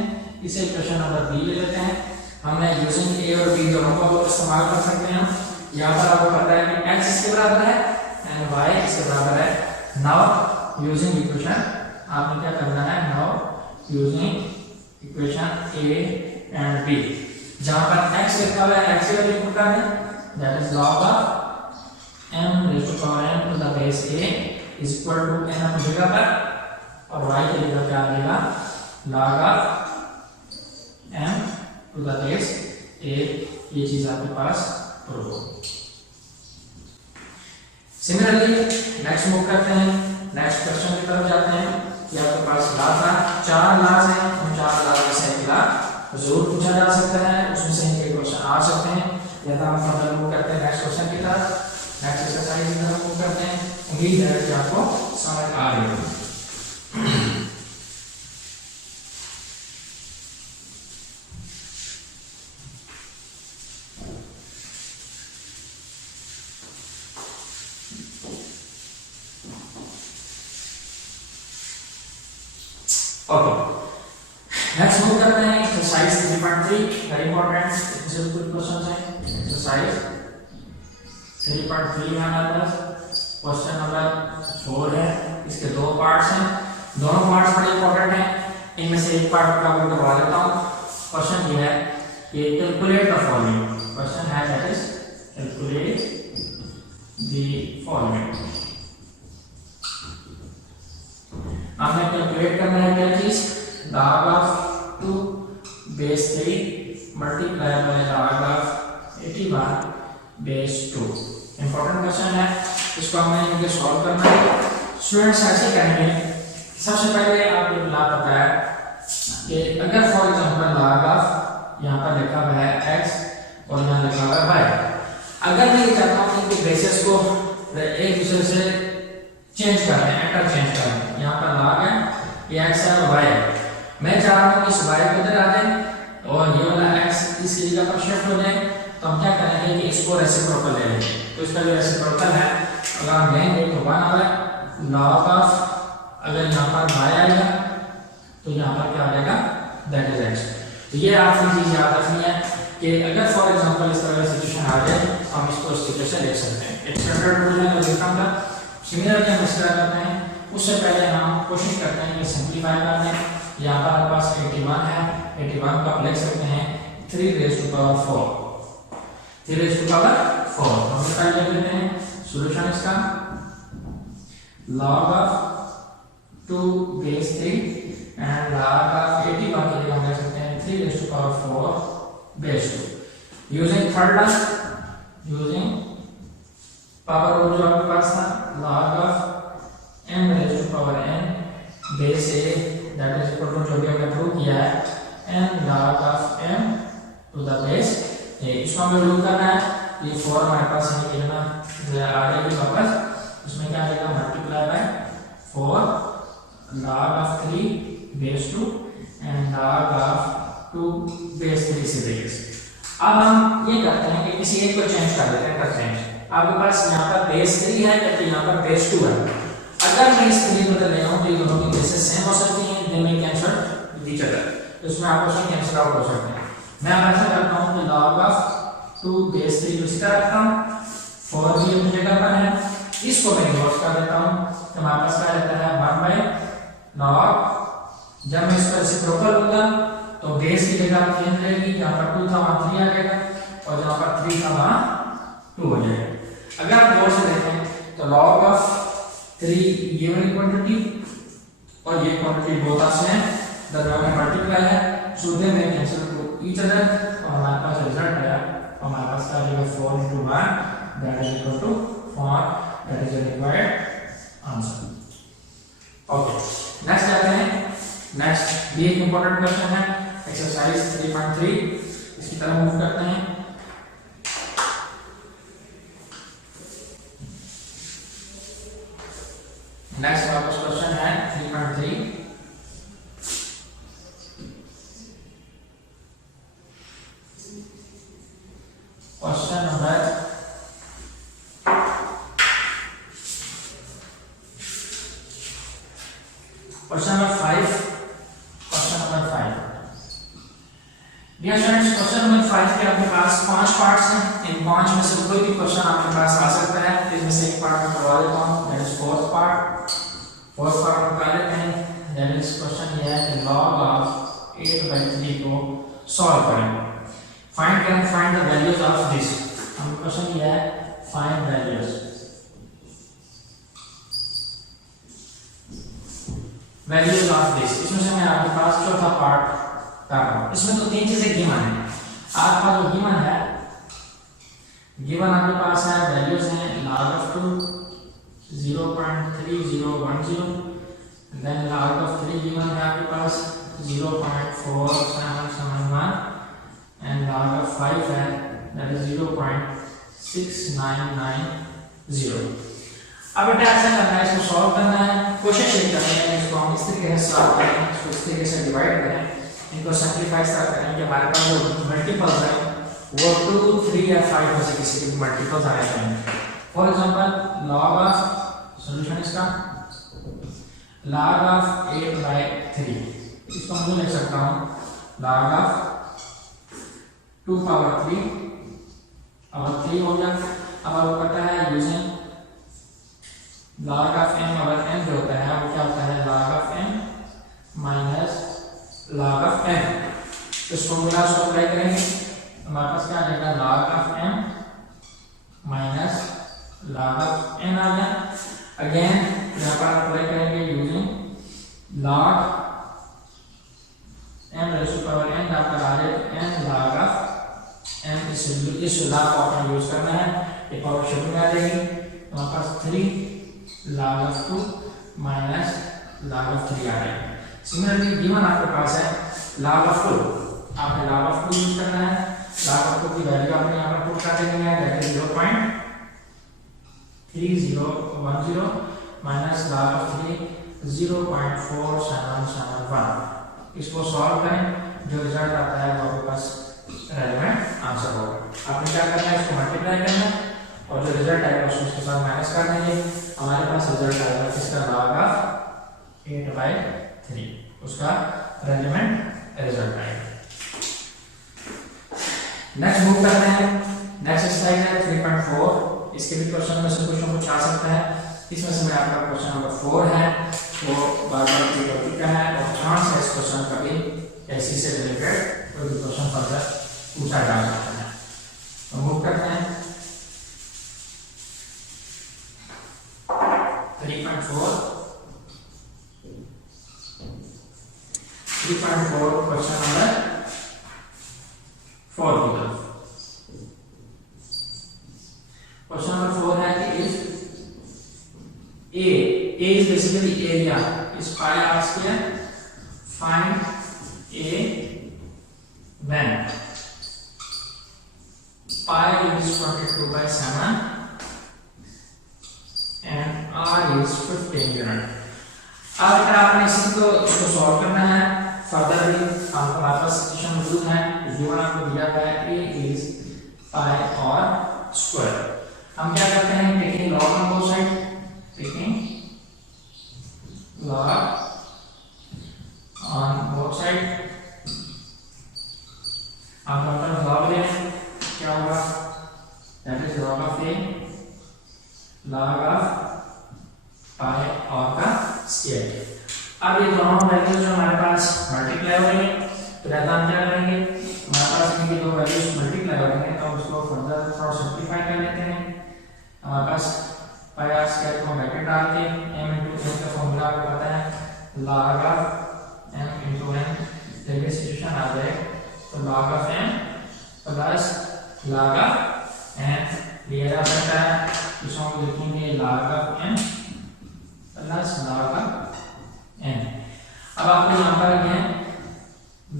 इसे इक्वेशन नंबर b ले लेते हैं। हमने यूजिंग a और b दोनों को इस्तेमाल कर सकते हैं। यहाँ पर आपको पता है कि x इसके बराबर है एंड y इसके बराबर है। नाउ यूजिंग इक्वेशन आपने क्या करना है, now using equation a and b, जहाँ पर x लिखा हुआ है x की वैल्यू पुट करनी that is log of m raised to power n to the base a is equal to n अपनी जगह पर और y की जगह पे आ जाएगा log of m to the base a। ये चीज आपके पास प्रूव हो। सिमिलरली नेक्स्ट मूव करते हैं, नेक्स्ट क्वेश्चन की तरफ जाते हैं कि आपके पास ला था, 4 लाज हैं, उन 4 लाज में से एक ला जरूर पूछा जा सकता है, उसमें से एक क्वेश्चन आ सकते हैं। या तो हम फर्दर मूव करते हैं नेक्स्ट क्वेश्चन की तरफ, नेक्स्ट एक्सरसाइज की तरफ मूव करते हैं। उम्मीद है कि आपको समझ आ रही होगी। ओके, नेक्स्ट मूव करते हैं एक्सरसाइज 3.3, वेरी इंपॉर्टेंट इसमें कुछ क्वेश्चंस हैं। एक्सरसाइज 3.3 में हमारे पास क्वेश्चन नंबर 4 है, इसके 2 पार्ट्स हैं, दोनों पार्ट्स बड़े इंपॉर्टेंट हैं। इनमें से एक पार्ट का मैं करवा देता हूं। क्वेश्चन ये है कि कैलकुलेट द फॉलोइंग, क्वेश्चन है that is calculate the following. हमें कैलकुलेट करना है क्या चीज, log of 2 base 3 multiplied by log of 81 base 2। Important question है, इसको हमें इनके सॉल्व करना है। स्टूडेंट्स ऐसे करेंगे, सबसे पहले आपको ला पता है कि अगर फॉर एग्जांपल log of यहाँ पर लिखा हुआ है x और यहाँ लिखा हुआ है y, अगर मैं ये चाहता हूँ कि बेसिस को एक दूसरे से चेंज कर दें, इंटरचेंज कर दें, यहाँ पर log है, ये x है और y है, मैं चाह रहा हूँ इस y को इधर आ जाए और ये वाला x इसकी जगह पर शिफ्ट हो जाए, तो हम क्या करेंगे कि इसको रेसिप्रोकल ले लेंगे। तो इसका जो रेसिप्रोकल है अगर हम लेंगे तो 1 आ गया, log of अगर यहाँ पर y आएगा तो यहाँ पर क्या आ जाएगा, दैट इज x। तो ये आपकी चीज याद रखनी है कि अगर फॉर एग्जांपल इस तरह की सिचुएशन आ जाए तो हम इसको इस तरीके से लिख सकते हैं। एक स्टैंडर्ड रूल है मैं लिखूंगा, सिमिलरली हम इस तरह करते हैं। उससे पहले हम कोशिश करते हैं कि सिंपलीफाई कर लें। यहाँ पर हमारे पास 81 है, 81 को आप लिख सकते हैं 3 raised to power 4, 3 raised to power 4। हम पहले लिख लेते हैं सॉल्यूशन इसका, log of 2 base 3 and log of 81 के लिए हम लिख सकते हैं 3 raised to power 4 base 2। Using third law, using power rule जो आपके पास था, log of m raised to power n base a that is equal to जो भी हमने प्रूव किया है n log of m to the base a। इसको हमें रूल करना है, ये 4 हमारे पास है कि ना आ जाएगी वापस, उसमें क्या आ जाएगा multiply by 4 log of 3 base 2 and log of 2 base 3 से बेस। अब हम ये करते हैं कि किसी एक को चेंज कर देते हैं, इंटरचेंज। आपके पास यहाँ पर बेस 3 है जबकि यहाँ पर बेस 2 है। अगर मैं इस 3 बदल रहा हूँ तो ये दोनों की बेसेस सेम हो सकती हैं, दे में कैंसिल विद ईच अदर, तो इसमें आपस में कैंसिल आउट हो सकते हैं। मैं अब ऐसा करता हूँ कि log of 2 base 3 को इसी तरह रखता हूँ, 4 भी अपनी जगह पर है, इसको मैं रिवर्स कर देता हूँ तो हमारे पास क्या रहता है 1 बाय log, जब मैं इसका रेसिप्रोकल लूंगा तो बेस की जगह चेंज रहेगी, यहाँ पर 2 था वहाँ 3 आ जाएगा और जहाँ पर 3 था वहाँ 2 हो जाएगा। अगर आप गौर से देखें तो log of 3 ये वाली क्वांटिटी और ये क्वांटिटी बोथ आर सेम, दरम्यान में मल्टीप्लाई है, सो दे में कैंसिल टू ईच अदर और हमारे पास रिजल्ट आया, और हमारे पास क्या आएगा 4 into 1 that is equal to 4, that is the required answer। Okay, next जाते हैं। नेक्स्ट भी एक इंपॉर्टेंट क्वेश्चन है, एक्सरसाइज 3.3, इसकी तरफ मूव करते हैं। नेक्स्ट वापस क्वेश्चन है 3.3। Question number question number 5। Question number 5 dear students, question number 5 के आपके पास 5 पार्ट्स हैं। इन 5 में से कोई भी क्वेश्चन आपके पास आ सकता है, इसमें से एक पार्ट मैं करवा देता हूँ, that is fourth part. Fourth part में कर लेते हैं, दैट इज क्वेश्चन ये है कि log of 8/3 को सॉल्व करें। Find the values of this. हम क्वेश्चन ये है find values values of this, इसमें से मैं आपके पास चौथा पार्ट कर रहा हूँ। इसमें तो तीन चीजें गिवन है। आपका जो गिवन है, गिवन आपके पास है वैल्यूज हैं log of 2 0.3010, then log of 3 given है आपके पास 0.4771 एंड log of 5 है दैट इज 0.6990। अब बेटा ऐसा करना है, इसको सॉल्व करना है, कोशिश ये करनी है इसको हम इस तरीके से सॉल्व करें, इसको इस तरीके से डिवाइड करें, इनको सिंपलीफाई इस तरह करें कि हमारे पास जो मल्टीपल्स है वो 2, 3 या 5 में से किसी के मल्टीपल्स आने चाहिए। For example log of, solution इसका log ऑफ 8/3, इसको मैं लिख सकता हूँ log ऑफ 2 पावर 3 हो गया। अब आपको पता है यूजिंग log ऑफ m अगर n जो होता है वो क्या होता है log of m minus log of n। इस फॉर्मूला को अप्लाई करेंगे, हमारे पास क्या आ जाएगा log of m minus log of n आ गया। अगेन यहाँ पर अप्लाई करेंगे using log m raise to power n, आपका आ जाएगा n log ऑफ m। इस लॉ को आपने यूज करना है, एक पावर शेप में आ जाएगी, हमारे पास 3 log of 2 minus log of 3 आ जाएगा। सिमिलरली गिवन आपके पास है log of 2, आपने log of 2 यूज करना है, log of 2 की वैल्यू आपने यहाँ पर पुट कर देनी है that is 0.3010 minus log of 3 0.4771। इसको सॉल्व करें, जो रिजल्ट आता है वो आपके पास रेलेवेंट आंसर होगा। आपने क्या करना है, इसको मल्टीप्लाई करना है और जो रिजल्ट आएगा उसको इसके साथ माइनस कर देंगे, हमारे पास रिजल्ट आएगा किसका log ऑफ 8/3, उसका रेलेवेंट रिजल्ट आएगा। नेक्स्ट मूव करते हैं, नेक्स्ट एक्सरसाइज है 3.4। इसके भी क्वेश्चन में से कुछ ना कुछ आ सकता है, इसमें से मैं आपका क्वेश्चन नंबर 4 है वो बार-बार रिपीट हो चुका है और चांस है इस क्वेश्चन का भी ऐसी से रिलेटेड कोई भी क्वेश्चन फर्दर पूछा जा सकता है। तो मूव करते हैं 3.4 क्वेश्चन नंबर 4 की तरफ। क्वेश्चन नंबर 4 है कि if A is basically area is pi r square, find A when pi is 22/7 and r is 15 unit. अब आपने इसको सॉल्व करना है, फर्दर भी हमारे पास सिचुएशन मौजूद है, गिवन आपको दिया गया है a is pi और स्क्वायर। हम क्या करते हैं, taking log on both side, taking log on both side, आप log लें, क्या होगा that is log of a log of pi और का स्क्वायर। अब ये दोनों वैल्यूज जो हमारे पास मल्टीप्लाई हो रही है, तो हम क्या करेंगे, हमारे पास इनकी दो वैल्यूज मल्टीप्लाई हो रही है तो उसको फर्दर थोड़ा सिंपलीफाई कर लेते हैं। हमारे पास पाई आर स्क्वायर को ब्रैकेट डाल के m into n का फॉर्मूला आपको पता है log of m into n, जब ये सिचुएशन आ जाए तो log of m plus log of n लिया जा सकता है, इसको हम लिखेंगे log of m plus log of n। अब आपको यहाँ पर ये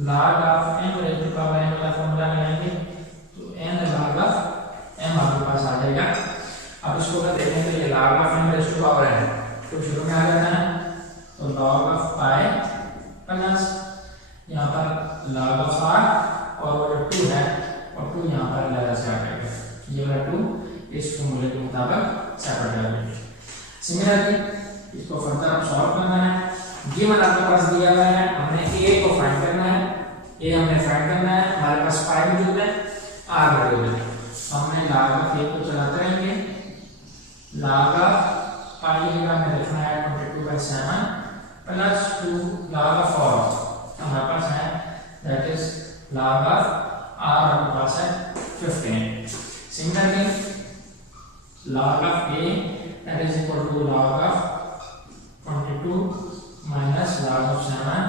log of m raise to power n वाला फॉर्मूला लगाएंगे तो n log of m आपके पास आ जाएगा। अब इसको अगर देखें तो ये log of m raise to power n तो शुरू में आ जाता है तो log of pi प्लस यहाँ पर log of r और वो जो 2 है और 2 यहाँ पर अलग से आ जाएगा, ये वाला 2 इस फॉर्मूले के मुताबिक सेपरेट हो जाएगा। सिमिलरली इसको फर्दर अब सॉल्व करना है, गिवन आपके पास दिया हुआ है, हमने a को फाइंड करना है, a हमने फाइंड करना है, हमारे पास pi मौजूद है, r मौजूद है, हमने log of a को चलाते रहेंगे, log of pi की जगह में लिखना है 22/7 प्लस 2 log of r हमारे पास है that is log of r हमारे पास है 15। Similarly log of a that is equal to log of 22 minus 7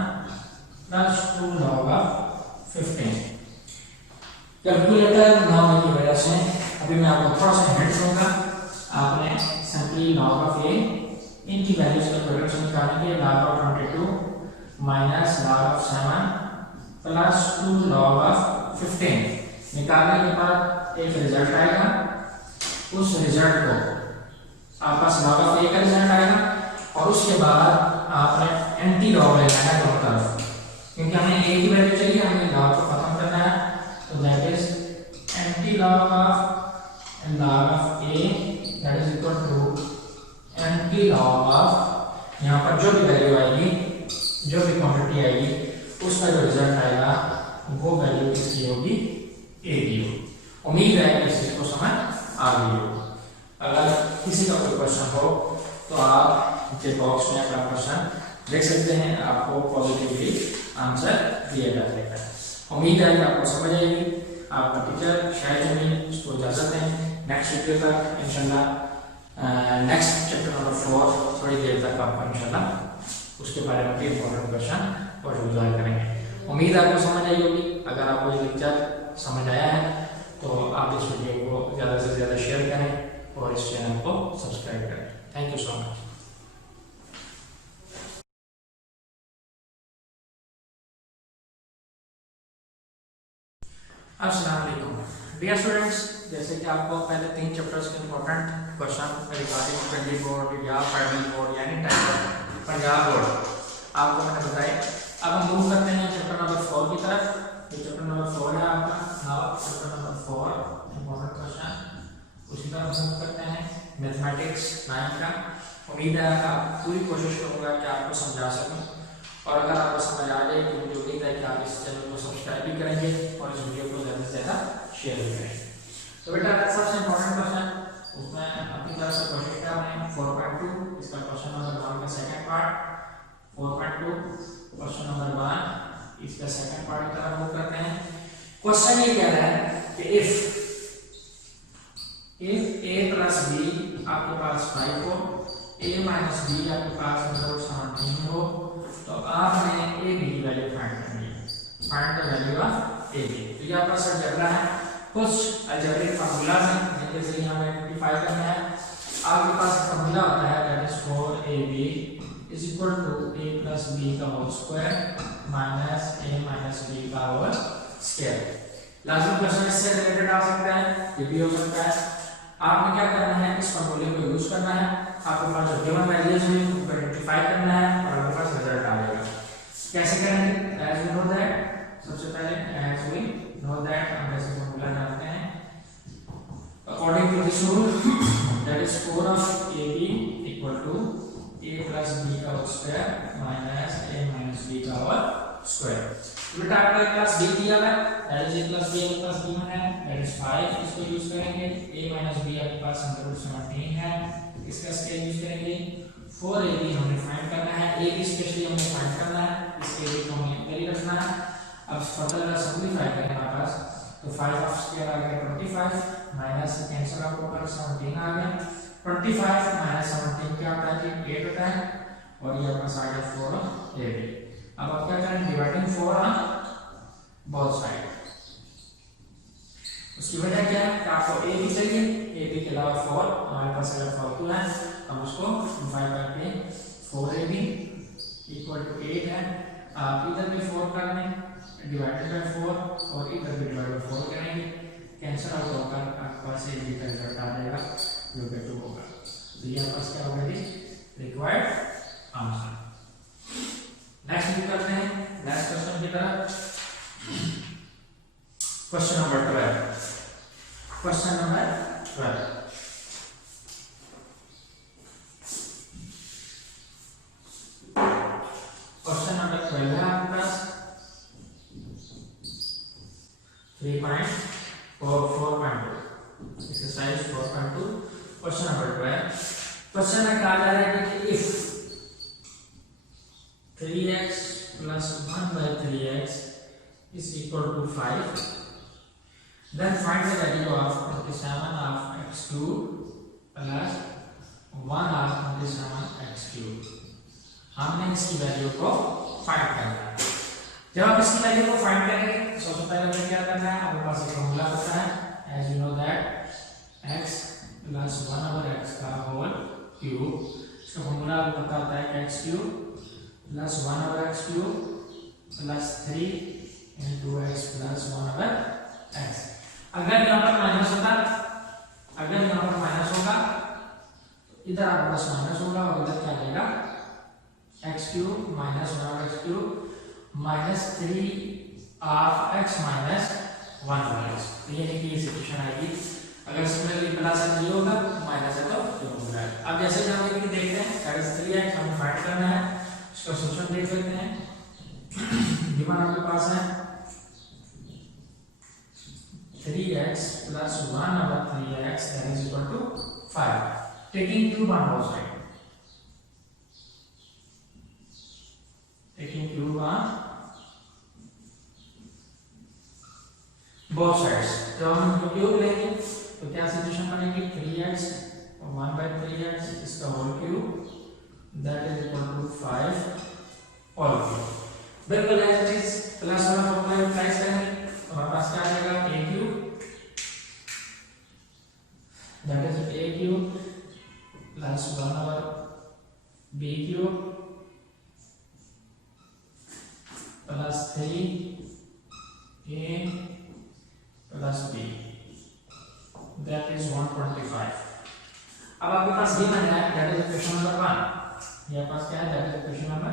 plus 2 log of 15। Calculator ना होने की वजह से अभी मैं आपको थोड़ा सा हिंट दूंगा। आपने सिंपली log of a इनकी वैल्यूज का प्रोडक्ट निकालने के log of 22 minus log of 7 plus 2 log of 15 निकालने के बाद एक रिजल्ट आएगा। उस रिजल्ट को आप पास log of a का रिजल्ट आएगा और उसके बाद आपने एंटी लॉग लेना है दोनों तरफ, क्योंकि हमें a की वैल्यू चाहिए, हमें log को खत्म करना है। तो that is antilog of a that is equal to antilog of, यहाँ पर जो भी वैल्यू आएगी, जो भी क्वांटिटी आएगी, उसका जो रिजल्ट आएगा वो वैल्यू किसकी होगी, a की होगी। उम्मीद है कि इस चीज को समझ आ गई हो। अगर किसी का कोई क्वेश्चन हो तो आप नीचे बॉक्स में अपना क्वेश्चन देख सकते हैं, आपको पॉजिटिवली आंसर दिया जा जाएगा। उम्मीद है कि आपको समझ आएगी। आपका टीचर शायद जमीन इसको इजाजत दें, नेक्स्ट वीडियो तक इंशाल्लाह नेक्स्ट चैप्टर नंबर 4 थोड़ी देर तक आपको इंशाल्लाह उसके बारे में भी इंपॉर्टेंट क्वेश्चन और गुजार करेंगे। उम्मीद आपको समझ आई होगी। अगर आपको ये लेक्चर समझ आया है तो आप इस वीडियो को ज़्यादा से ज़्यादा शेयर करें और इस चैनल को सब्सक्राइब करें। Thank you so much. अस्सलाम वालेकुम डियर स्टूडेंट्स, जैसे कि आपको पहले 3 चैप्टर्स के important question regarding Punjab board या फेडरल बोर्ड यानी टाइप पंजाब बोर्ड आपको मैंने बताया। अब हम मूव करते हैं चैप्टर नंबर 4 की तरफ। तो चैप्टर नंबर 4 है आपका, now chapter number 4 important question उसी तरफ मूव करते हैं, मैथमेटिक्स 9 का। उम्मीद है आप पूरी कोशिश करूंगा कि आपको समझा सकूं, और अगर आपको समझ आ जाए तो मुझे उम्मीद है कि आप इस चैनल को सब्सक्राइब भी करेंगे और इस वीडियो को ज़्यादा से ज़्यादा शेयर भी करेंगे। तो बेटा सबसे इंपॉर्टेंट क्वेश्चन उसमें अपनी तरफ से कोशिश कर रहे हैं 4.2 इसका क्वेश्चन नंबर 1 का सेकंड पार्ट। 4.2 क्वेश्चन नंबर 1 इसका सेकंड पार्ट की तरफ मूव करते हैं। क्वेश्चन ये कह रहा है कि इफ a plus b आपके पास 5 हो, a minus b आपके पास मतलब 17 हो, तो आपने a b की वैल्यू फाइंड करनी है। Find the value of a b। तो ये आपका अलजेब्रा है, कुछ अलजेब्रिक फार्मूला हैं जिनके जरिए हमें आइडेंटिफाई करना है। आपके पास फार्मूला होता है that is 4ab is equal to a plus b का whole square minus a minus b का होल स्क्वायर। लाजिम क्वेश्चन इससे रिलेटेड आ सकता है, ये भी हो सकता है। आपने क्या करना है, इस फार्मूले को यूज करना है। आपके पास जो गिवन वैल्यूज हैं उनको आइडेंटिफाई करना है और आपके पास रिजल्ट आ जाएगा। कैसे करेंगे? एज वी नो दैट, सबसे पहले एज वी नो दैट हम कैसे फार्मूला जानते हैं, according to this rule that is 4 of ab equal to a plus b का whole square minus a minus b का होल स्क्वायर। बेटा आपका a plus b दिया है, that is a plus b plus b है, that is 5। इसको use करेंगे। a minus b आपके पास √17 है, इसका स्केल यूज करेंगे। 4ab हमें फाइंड करना है, a b स्पेशली हमें फाइंड करना है, इस a b को हमें कैरी रखना है। अब फर्दर सिंपलीफाई करें हमारे पास, तो 5 ऑफ स्क्वायर आ गया 25 माइनस कैंसिल आउट होकर 17 आ गया। 25 माइनस 17 क्या होता है कि 8 होता है, और ये अपना आ गया 4ab। अब आप क्या करें, डिवाइडिंग 4 ऑन बोथ साइड। उसकी वजह क्या है कि आपको a भी चाहिए, a b के अलावा 4 हमारे पास अगर फालतू है हम उसको डिवाइड करके 4ab इक्वल टू 8 है। आप इधर भी 4 कर लें डिवाइडेड बाय 4 और इधर भी डिवाइड बाय 4 करेंगे, कैंसिल आउट होकर आपके पास a b का रिजल्ट आ जाएगा जो कि 2 होगा। तो ये आपका क्या होगा जी, रिक्वायर्ड आंसर। नेक्स्ट मूव करते हैं नेक्स्ट क्वेश्चन की तरफ। Question number 12। Question number 12 question number 12 है आपके पास 3.4.2 एक्सरसाइज 4.2 क्वेश्चन नंबर 12। क्वेश्चन में कहा जा रहा है कि if 3x plus 1 by 3x is equal to 5, then find the value of 27 of x2 plus 1 of 27 x3। हमने इसकी वैल्यू को फाइंड करना है। जब आप इसकी वैल्यू को फाइंड करेंगे तो सबसे पहले हमें क्या करना है, आपके पास एक फॉर्मूला होता है, as you know that x plus 1/x का होल क्यूब। इसका फॉर्मूला आपको पता होता है x cube plus 1/x cube plus 3 into x plus 1/x। अगर यहाँ पर माइनस होगा, अगर यहाँ पर माइनस होगा इधर आपके पास माइनस होगा और इधर क्या आएगा, x cube minus 1/x cube minus 3 of x minus 1/x। तो ये की सिचुएशन आएगी। अगर सिमिलरली प्लस है तो ये होगा, माइनस है तो ये होगा। अब जैसे कि हम ये देखते हैं दैट इज 3x हमें फाइंड करना है, इसका सॉल्यूशन देख लेते हैं। गिवन आपके पास है 3x plus 1/3x that is equal to 5. Taking cube on both sides. Taking cube on both sides. जब हम क्यूब लेंगे तो क्या सिचुएशन बनेगी, 3x 1/3x इसका whole cube that is equal to 5 whole cube. बिल्कुल ऐसा चीज प्लस वाला फॉर्मूला यूटिलाइज करेंगे तो हमारे पास क्या आ जाएगा, a cube that is a cube plus 1/b cube plus 3a plus b that is 125। अब आपके पास ये बन रहा है that is इक्वेशन नंबर 1। ये पास क्या है, that is इक्वेशन नंबर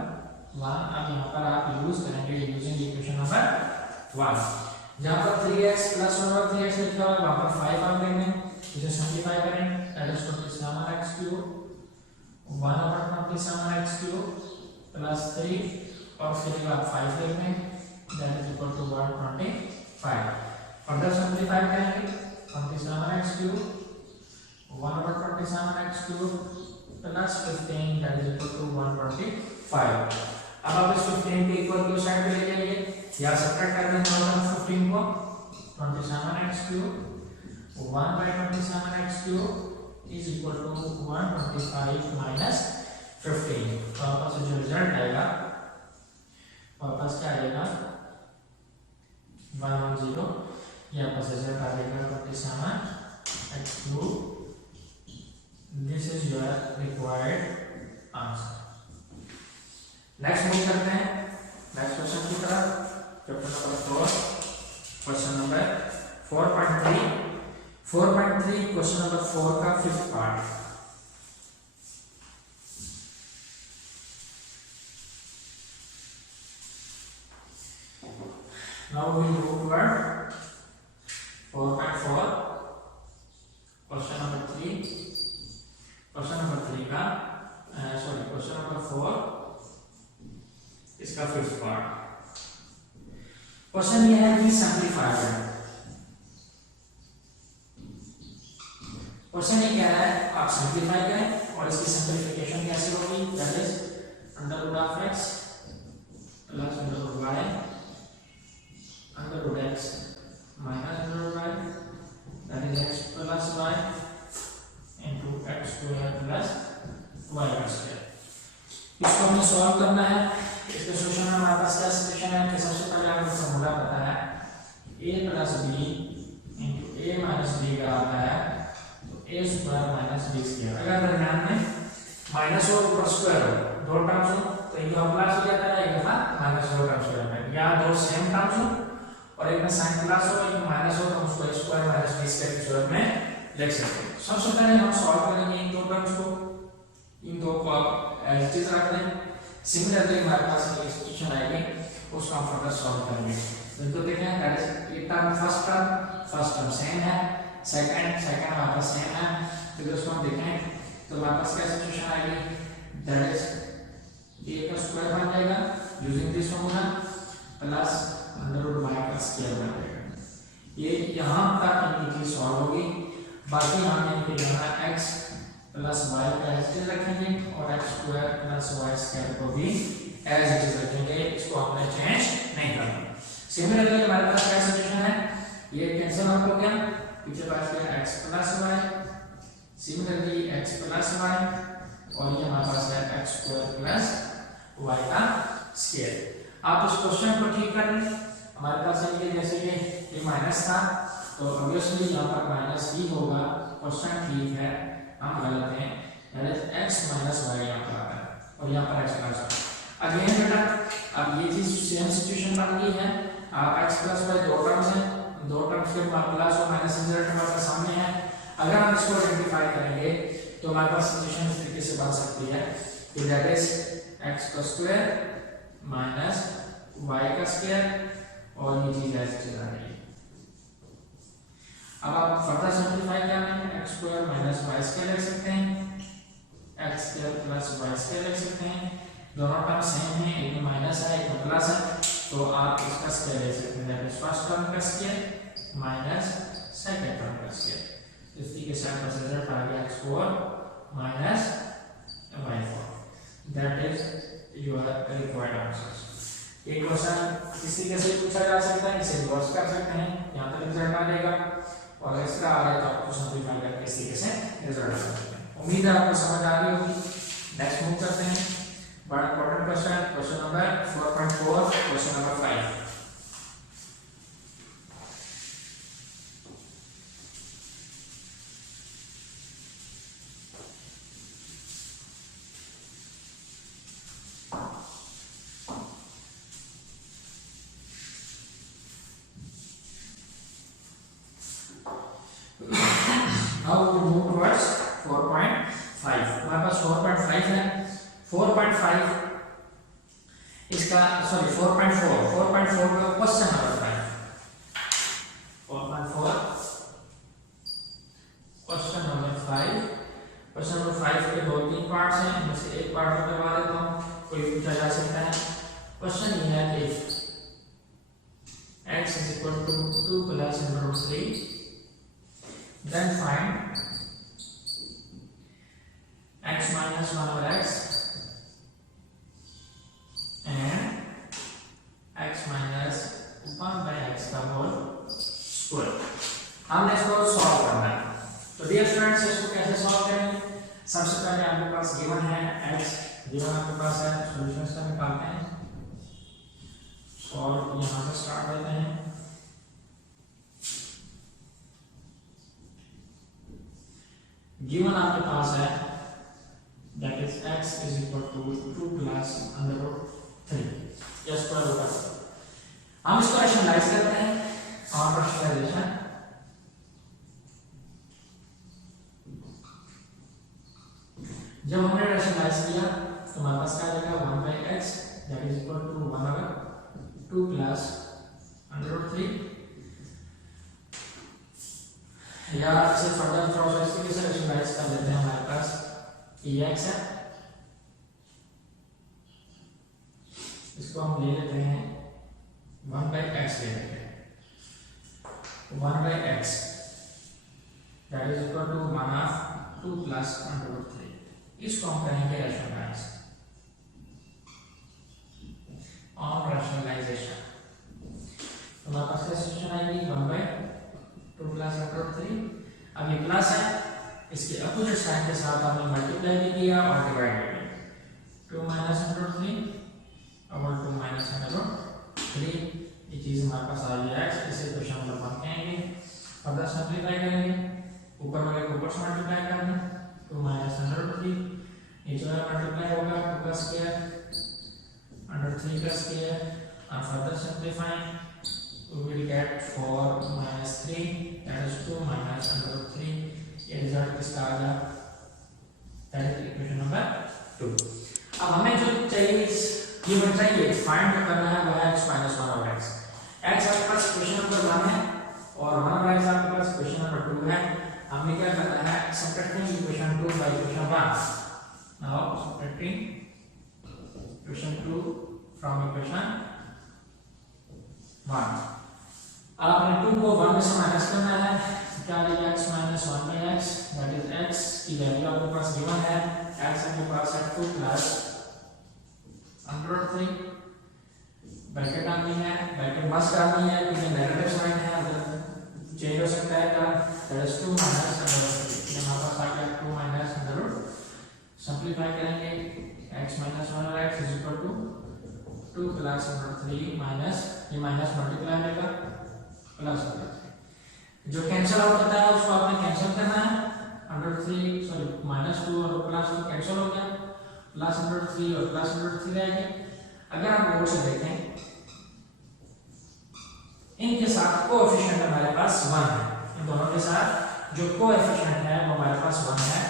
1। अब यहाँ पर आप यूज करेंगे यूजिंग इक्वेशन नंबर 1। जहाँ पर 3x प्लस 1/3x लिखा हुआ है वहाँ पर 5 आप लेंगे, इसे सिंपलीफाई करें that is 27x cube 1/27x cube plus 3 और फिर आप 5 लेंगे that is equal to 125। Further simplify करेंगे 27x cube 1/27x cube plus 15 that is equal to 125। अब आप इस 15 को इक्वल टू साइड पे ले जाइए या सब्ट्रैक्ट कर देंगे 15 को 27x cube 1/27x cube is equal to 125 minus 15। तो आपका जो रिजल्ट आएगा वापस क्या आएगा 110। ये आपका रिजल्ट आ जाएगा 27x cube. This is your required answer. Next move करते हैं नेक्स्ट क्वेश्चन की तरफ, chapter number 4 question number 4.3 question number 4 का 5th part. Now we move toward 4.4 question number 3 question number 3 का क्वेश्चन नंबर 4 इसका 5th पार्ट। क्वेश्चन ये है कि सिंपलीफाई करें। क्वेश्चन ये कह रहा है आप सिंपलीफाई करें और इसकी सिंपलीफिकेशन कैसे होगी, that is under root of x plus under root y under root x minus under root y that is x plus y into x square plus y square. इसको हमें सॉल्व करना है। इसके सॉल्यूशन में हमारे पास क्या सिचुएशन है कि सबसे पहले हमें फॉर्मूला पता है a plus b into a minus b का आता है a square minus b square. अगर दरम्यान में माइनस और ऊपर स्क्वायर हो दो टर्म्स हो तो एक दफा प्लस हो जाता है, एक दफा माइनस हो टर्म्स हो जाता है, या दो सेम टर्म्स हो और एक में साइन प्लस हो एक माइनस हो तो हम उसको स्क्वायर माइनस b स्क्वायर की सूरत में लिख सकते हैं। सबसे पहले हम सॉल्व करेंगे इन दो टर्म्स को, इन दो को आप एज इट इज रख दें। सिमिलरली हमारे पास एक सिचुएशन आएगी उसको हम फर्दर सॉल्व करेंगे। तो देखें दैट इज ये टर्म फर्स्ट टर्म सेम है, सेकंड हमारे पास सेम है, तो इसको हम देखें तो हमारे पास क्या सिचुएशन आएगी, दैट इज a का स्क्वायर बन जाएगा using this formula plus under root y का स्क्वायर बन जाएगा। ये यहां तक इनकी चीज सॉल्व होगी। बाकी हमने इनके यहाँ x प्लस y का एज इट इज रखेंगे और x square plus y square को भी एज इट इज रखेंगे, इसको हमने चेंज नहीं करना। सिमिलरली हमारे पास क्या सिचुएशन है, ये कैंसिल आउट हो गया, पीछे पास गया x plus y, similarly x plus y और ये हमारे पास है x स्क्वायर प्लस y का स्क्वायर। आप इस क्वेश्चन को ठीक कर लें। हमारे पास है ये जैसे कि ये माइनस था तो ऑब्वियसली यहाँ पर माइनस ही होगा। क्वेश्चन ठीक है, हम गलत हैं, that is x minus y यहाँ पर आता है और यहाँ पर x प्लस y। अगेन बेटा अब ये चीज सेम सिचुएशन बन गई है। x प्लस y दो टर्म्स हैं, दो टर्म्स के प्लस और माइनस रिजल्ट हमारे सामने है। अगर हम इसको आइडेंटिफाई करेंगे तो हमारे पास सिचुएशन इस तरीके से बन सकती है कि दैट इज x का स्क्वायर माइनस y का स्क्वायर और ये चीज ऐसे चला रही है। अब आप फर्दर सिंपलीफाई करेंगे x square minus y square लिख सकते हैं, x square plus y square लिख सकते हैं। दोनों टर्म सेम हैं, एक में माइनस है एक में प्लस है, तो आप इसका स्क्वायर ले सकते हैं। दैट इज फर्स्ट टर्म का स्क्वायर माइनस सेकंड टर्म का स्क्वायर। इस तरीके से आपका रिजल्ट आ गया x4 minus y4। That is your required answer. ये क्वेश्चन इस तरीके से पूछा जा सकता है, इसे रिवर्स कर सकते हैं, यहाँ तक रिजल्ट आ जाएगा और इसका आ गया तो आपको सिंपलीफाई करके इस तरीके से रिजल्ट आ सकते हैं। उम्मीद है आपको समझ आ रही होगी। नेक्स्ट मूव करते हैं बड़ा important question, question number 4.4, question number 5। Now we move towards 4.5। हमारे पास 4.5 है। 4.5 इसका सॉरी 4.4 का question number 5। 4.4 question number 5। Question number 5 के दो तीन पार्ट्स हैं, इनमें से एक पार्ट में करवा देता हूँ, कोई पूछा जा सकता है। क्वेश्चन ये है कि x is equal to 2 plus under 3, then find x minus 1 over x and x minus 1 by x का होल स्क्वायर। हमने इसको सॉल्व करना है। तो डियर स्टूडेंट्स इसको कैसे सॉल्व करेंगे? सबसे पहले आपके पास गिवन है x, गिवन आपके पास है, सॉल्यूशन इसका निकालते हैं। सॉल्व यहाँ से स्टार्ट करते हैं। गिवन आपके पास है that is x is equal to 2 plus under root 3 या स्क्वायर रूट ऑफ। हम इसको रैशनलाइज करते हैं और रैशनलाइजेशन जब हमने रैशनलाइज किया तो हमारे पास क्या आ जाएगा 1 by x that is equal to 1 over 2 plus under root 3 या इसे फर्दर प्रोसेस के लिए रैशनलाइज कर लेते हैं। हमारे पास ये x है, इसको हम ले लेते हैं 1 by x ले लेते हैं। 1 by x that is equal to 1 of 2 plus under root 3, इसको हम करेंगे रैशनलाइज ऑन रैशनलाइजेशन। तो हमारे पास सिचुएशन आएगी 1 by 2 plus under root 3। अब ये प्लस है, इसके अपोजिट साइन के साथ हमने मल्टीप्लाई भी किया और डिवाइड भी किया। 2 minus under root 3 और 2 minus under root 3, ये चीज हमारे पास आ गई x। इसे क्वेश्चन नंबर 1 कहेंगे। फर्दर सिंपलीफाई करेंगे, ऊपर वाले को ऊपर से मल्टीप्लाई करेंगे 2 minus under root 3, नीचे वाला मल्टीप्लाई होगा 2 का स्क्वायर under 3 का स्क्वायर और further simplify we will get 4 minus 3 that is 2 minus under root 3। ये रिजल्ट किसका आ गया? That is equation number 2। अब हमें जो चाहिए गिवन चाहिए फाइंड करना है वो है x minus 1 over x। x आपके पास क्वेश्चन नंबर 1 है और 1 over x आपके पास क्वेश्चन नंबर 2 है। हमने क्या करना है? Subtracting equation 2 by equation 1। Now subtracting equation 2 from equation 1। आपने 2 को 1 में से माइनस करना है, क्या आ जाएगा x minus 1 by x, that is x की वैल्यू आपके पास गिवन है, x आपके पास है 2 plus under root 3, ब्रैकेट डालनी है, ब्रैकेट मस्ट डालनी है क्योंकि नेगेटिव साइन है, अगर चेंज हो सकता है का that is 2 minus under root 3। ये हमारे पास आ गया 2 minus under root। सिंपलीफाई करेंगे x minus 1 over x is equal to 2 plus under 3 minus ये माइनस मल्टीप्लाई रहेगा प्लस अंडर 3 जो कैंसिल आउट होता है उसको आपने कैंसिल करना है अंडर 3 सॉरी माइनस 2 और प्लस 2 कैंसिल हो गया प्लस अंडर 3 और प्लस अंडर 3 रहेगी। अगर आप गौर से देखें इनके साथ कोएफिशिएंट हमारे पास 1 है, इन दोनों के साथ जो कोएफिशिएंट है वो हमारे पास 1 है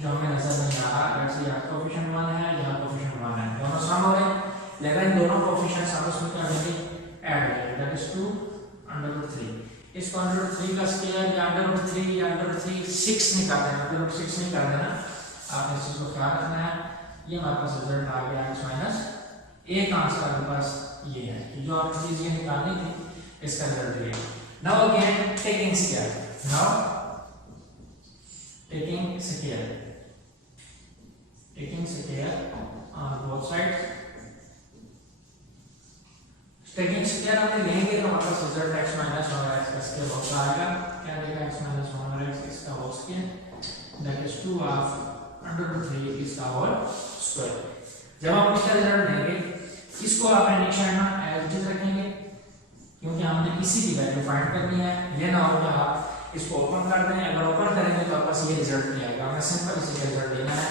जो हमें नजर नहीं आ रहा। अगर से यहाँ कोएफिशिएंट 1 है यहाँ कोएफिशिएंट 1 है दोनों सम हो रहे हैं लेकिन इन दोनों कोएफिशिएंट्स आपस में क्या करेंगे ऐड करेंगे दैट इज 2 अंडर 3 इसको अंडर 3 का स्क्वायर या अंडर 3 या अंडर 3 6 निकाल देना अंडर 6 निकाल देना आपने इस चीज को ख्याल रखना है। ये हमारे पास रिजल्ट आ गया x माइनस एक आंसर हमारे पास ये है कि जो आपने चीज ये निकालनी थी इसका रिजल्ट ये। Now again taking square now taking square on both sides taking square हम लेंगे तो हमारे पास रिजल्ट x माइनस 1 का स्क्वायर होता आएगा क्या देगा x माइनस 1 इसका whole square that is 2 of under 3 इसका होल स्क्वायर। जब हम इसका रिजल्ट लेंगे इसको आपने नीचे आना एज इट इज रखेंगे क्योंकि हमने इसी की वैल्यू फाइंड करनी है। ये ना हो कि आप इसको ओपन कर दें अगर ओपन करेंगे तो आपके पास ये रिजल्ट नहीं आएगा हमें सिंपल इसी का रिजल्ट लेना है।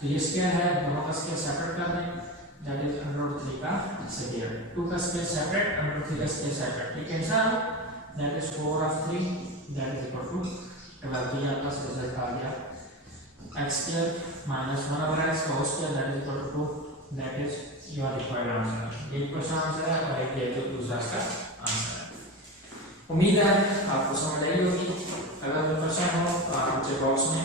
तो ये स्क्वायर है दोनों का स्क्वायर सेपरेट कर दें दैट इज अंडर 3 का स्क्वायर 2 का स्क्वायर सेपरेट अंडर 3 का स्क्वायर सेपरेट ठीक है sir that is 4 of 3 that is equal to 12 तो ये आपका रिजल्ट आ गया x square minus 1 over x whole square that is equal to 2 that is your required answer। ये question answer है और ये जो दूसरा इसका आंसर है। उम्मीद है आपको समझ आई होगी। अगर कोई क्वेश्चन हो तो आप मुझे बॉक्स में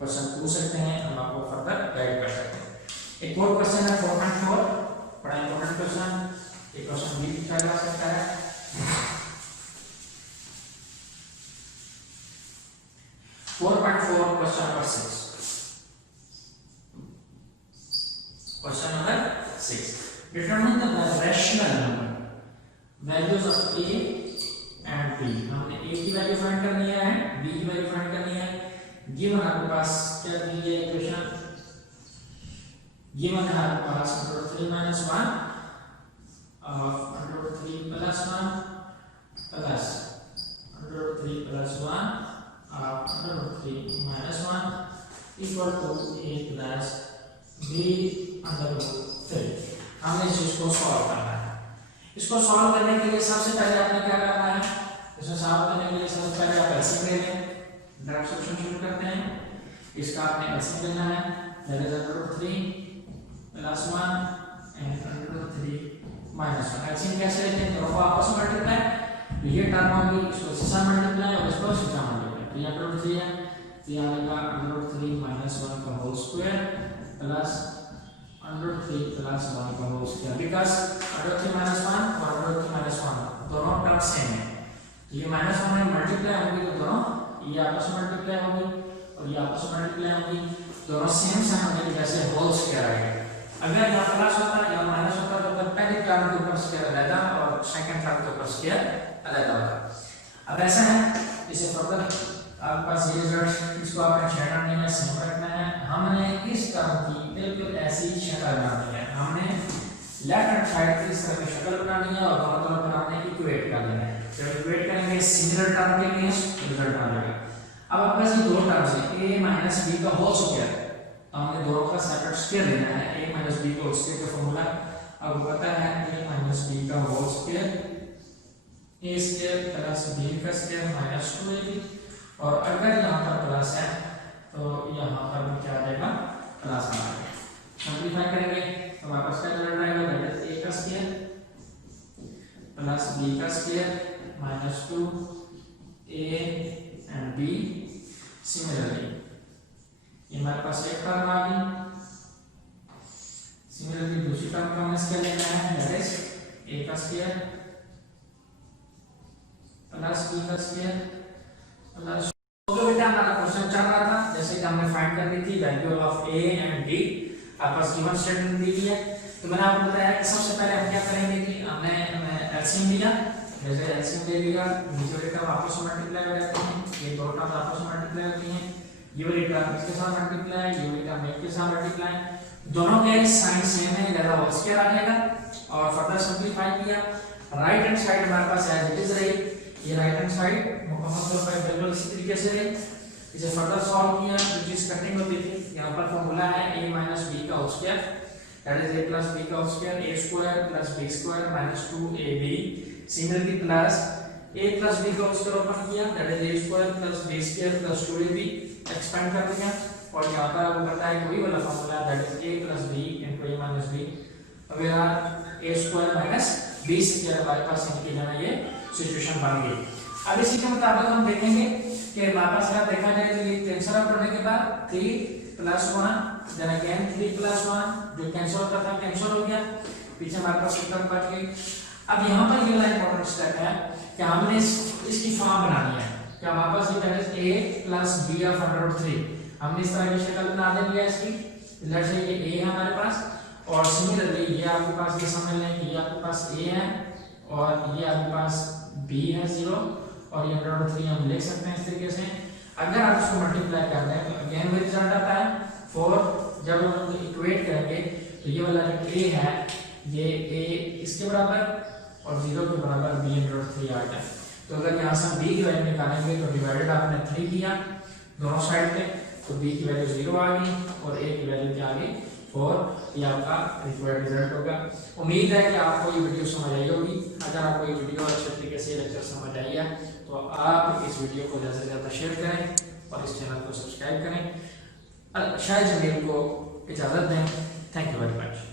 क्वेश्चन पूछ सकते हैं हम आपको फर्दर गाइड कर सकते हैं। एक और क्वेश्चन है 4.4 बड़ा इंपॉर्टेंट क्वेश्चन ये क्वेश्चन भी पूछा जा सकता है। 4.4 question number 6 Question number 6. Determine the rational number values of a and b। हमने a की वैल्यू फाइंड करनी है b की वैल्यू फाइंड करनी है। गिवन आपके पास क्या दी है इक्वेशन गिवन है आपके पास √3 - 1 of √3 + 1 plus √3 + 1 of √3 - 1 equal to a plus b under 3। हमने इस चीज को सॉल्व करना है। इसको सॉल्व करने के लिए सबसे पहले आपने क्या करना है इसको सॉल्व करने के लिए सबसे पहले आप एलसीएम ले लें डायरेक्ट सॉल्यूशन शुरू करते हैं। इसका आपने एलसीएम लेना है दैट इज √3 + 1 एंड √3 - 1। एलसीएम कैसे लेते हैं दोनों को आपस में मल्टीप्लाई ये टर्म होगी इसको इससे मल्टीप्लाई और इसको इससे मल्टीप्लाई तो यहाँ √3 है तो यहाँ आएगा √3 - 1 का होल स्क्वायर प्लस अंडर 3 + 1 का होल स्क्वायर बिकॉज़ अंडर 3 - 1 और अंडर 3 - 1 दोनों टर्म सेम है तो ये -1 में मल्टीप्लाई होंगे तो दोनों ये आपस में मल्टीप्लाई होंगे और ये आपस में मल्टीप्लाई होंगी दोनों सेम होने की वजह से होल स्क्वायर आएगा। अगर यहाँ प्लस होता या माइनस होता तो पहले टर्म के ऊपर स्क्वायर अलग और सेकंड टर्म के ऊपर स्क्वायर अलग होता। अब ऐसा है इसे फर्दर आपके पास ये रिजल्ट इसको आपने छेड़ना नहीं है सेम रखना है। हमने इस टर्म की बिल्कुल ऐसी शक्ल बनानी है हमने लेफ्ट हैंड साइड की इस तरह की शक्ल बनानी है और दोनों तरफ पर हमने इक्वेट कर देना है। जब इक्वेट करेंगे सिमिलर टर्म के अगेंस्ट रिजल्ट आ जाएगा। अब आपके पास ये दो टर्म्स है a - b का होल स्क्वायर तो हमने दोनों का सेपरेट स्क्वायर लेना है a - b का होल स्क्वायर का फार्मूला अब पता है a - b का whole square a square plus b का स्क्वायर -2ab और अगर यहाँ पर प्लस है तो यहाँ पर भी क्या आ जाएगा प्लस आ जाएगा। सिंपलीफाई करेंगे तो हमारे पास क्या रिजल्ट आएगा दैट इज a का स्क्वायर प्लस b का square -2 a and b similarly ये हमारे पास एक टर्म आ गई। सिमिलरली दूसरी टर्म का हमें स्क्वायर लेना है दैट इज a का स्क्वायर प्लस b का स्क्वायर प्लस तो बेटा हमारा क्वेश्चन चल रहा था जैसे कि हमने फाइंड करनी थी value of a and b आपस गिवन स्टेटमेंट दी हुई है। तो मैंने आपको बताया कि सबसे पहले हम क्या करेंगे कि हमने एलसीएम लिया जैसे एलसीएम ले लिया नीचे वाली टर्म आपस में मल्टीप्लाई हो जाती हैं ये दो टर्म आपस में मल्टीप्लाई होती हैं ये वाली टर्म इसके साथ मल्टीप्लाई ये वाली टर्म इसके साथ मल्टीप्लाई दोनों के साइन सेम है, लिहाजा होल स्क्वायर आ जाएगा। और फर्दर सिंपलीफाई किया, राइट हैंड साइड हमारे पास एज इट इज रही, ये राइट हैंड साइड मुकम्मल तौर पर बिल्कुल इसी तरीके से रही। इसे फर्दर सॉल्व किया, जो चीज कटिंग होती थी, यहाँ पर फॉर्मूला है a माइनस b का whole square, that is a plus b का whole square, a square plus b square minus 2ab। Similarly plus a plus b का होल स्क्वायर ओपन किया, that is a square plus b square plus 2ab, expand कर दिया। और यहाँ पर आपको पता है वही वाला formula, that is a plus b into a minus b। अब यार a square minus b square हमारे पास इनकी जो है ये सिचुएशन बन गई। अब इसी के मुताबिक हम देखेंगे कि हमारे पास अगर देखा जाए तो ये कैंसिल आउट करने के बाद 3 प्लस 1 देन अगेन 3 प्लस 1 जो कैंसिल होता था कैंसिल हो गया, पीछे हमारे पास टर्म बच गई। अब यहाँ पर ये वाला इंपॉर्टेंट स्टेप है कि हमने इसकी फॉर्म बनानी है कि हमारे पास ये that is a plus b of √3। हमने इस तरह की शक्ल बना देनी है इसकी, लेट्स से ये a है हमारे पास, और सिमिलरली ये आपके पास ये समझ लें कि ये आपके पास a है और ये आपके पास b है 0 और ये √3 हम लिख सकते हैं इस तरीके से। अगर आप इसको मल्टीप्लाई कर दें तो अगेन वही रिजल्ट आता है 4। जब हम उनको इक्वेट करेंगे तो ये वाला जो a है ये a इसके बराबर और 0 के बराबर b √3 आ गया। तो अगर यहाँ से हम b की वैल्यू निकालेंगे तो डिवाइडेड आपने 3 किया दोनों साइड पे, तो b की वैल्यू 0 आ गई और a की वैल्यू क्या आ गई 4। ये आपका रिक्वायर्ड रिजल्ट होगा। उम्मीद है कि आपको ये वीडियो समझ आई होगी। अगर आपको ये वीडियो अच्छे तरीके से लेक्चर समझ आई है तो आप इस वीडियो को ज़्यादा से ज़्यादा शेयर करें और इस चैनल को सब्सक्राइब करें। शायद जमील को इजाज़त दें। Thank you very much.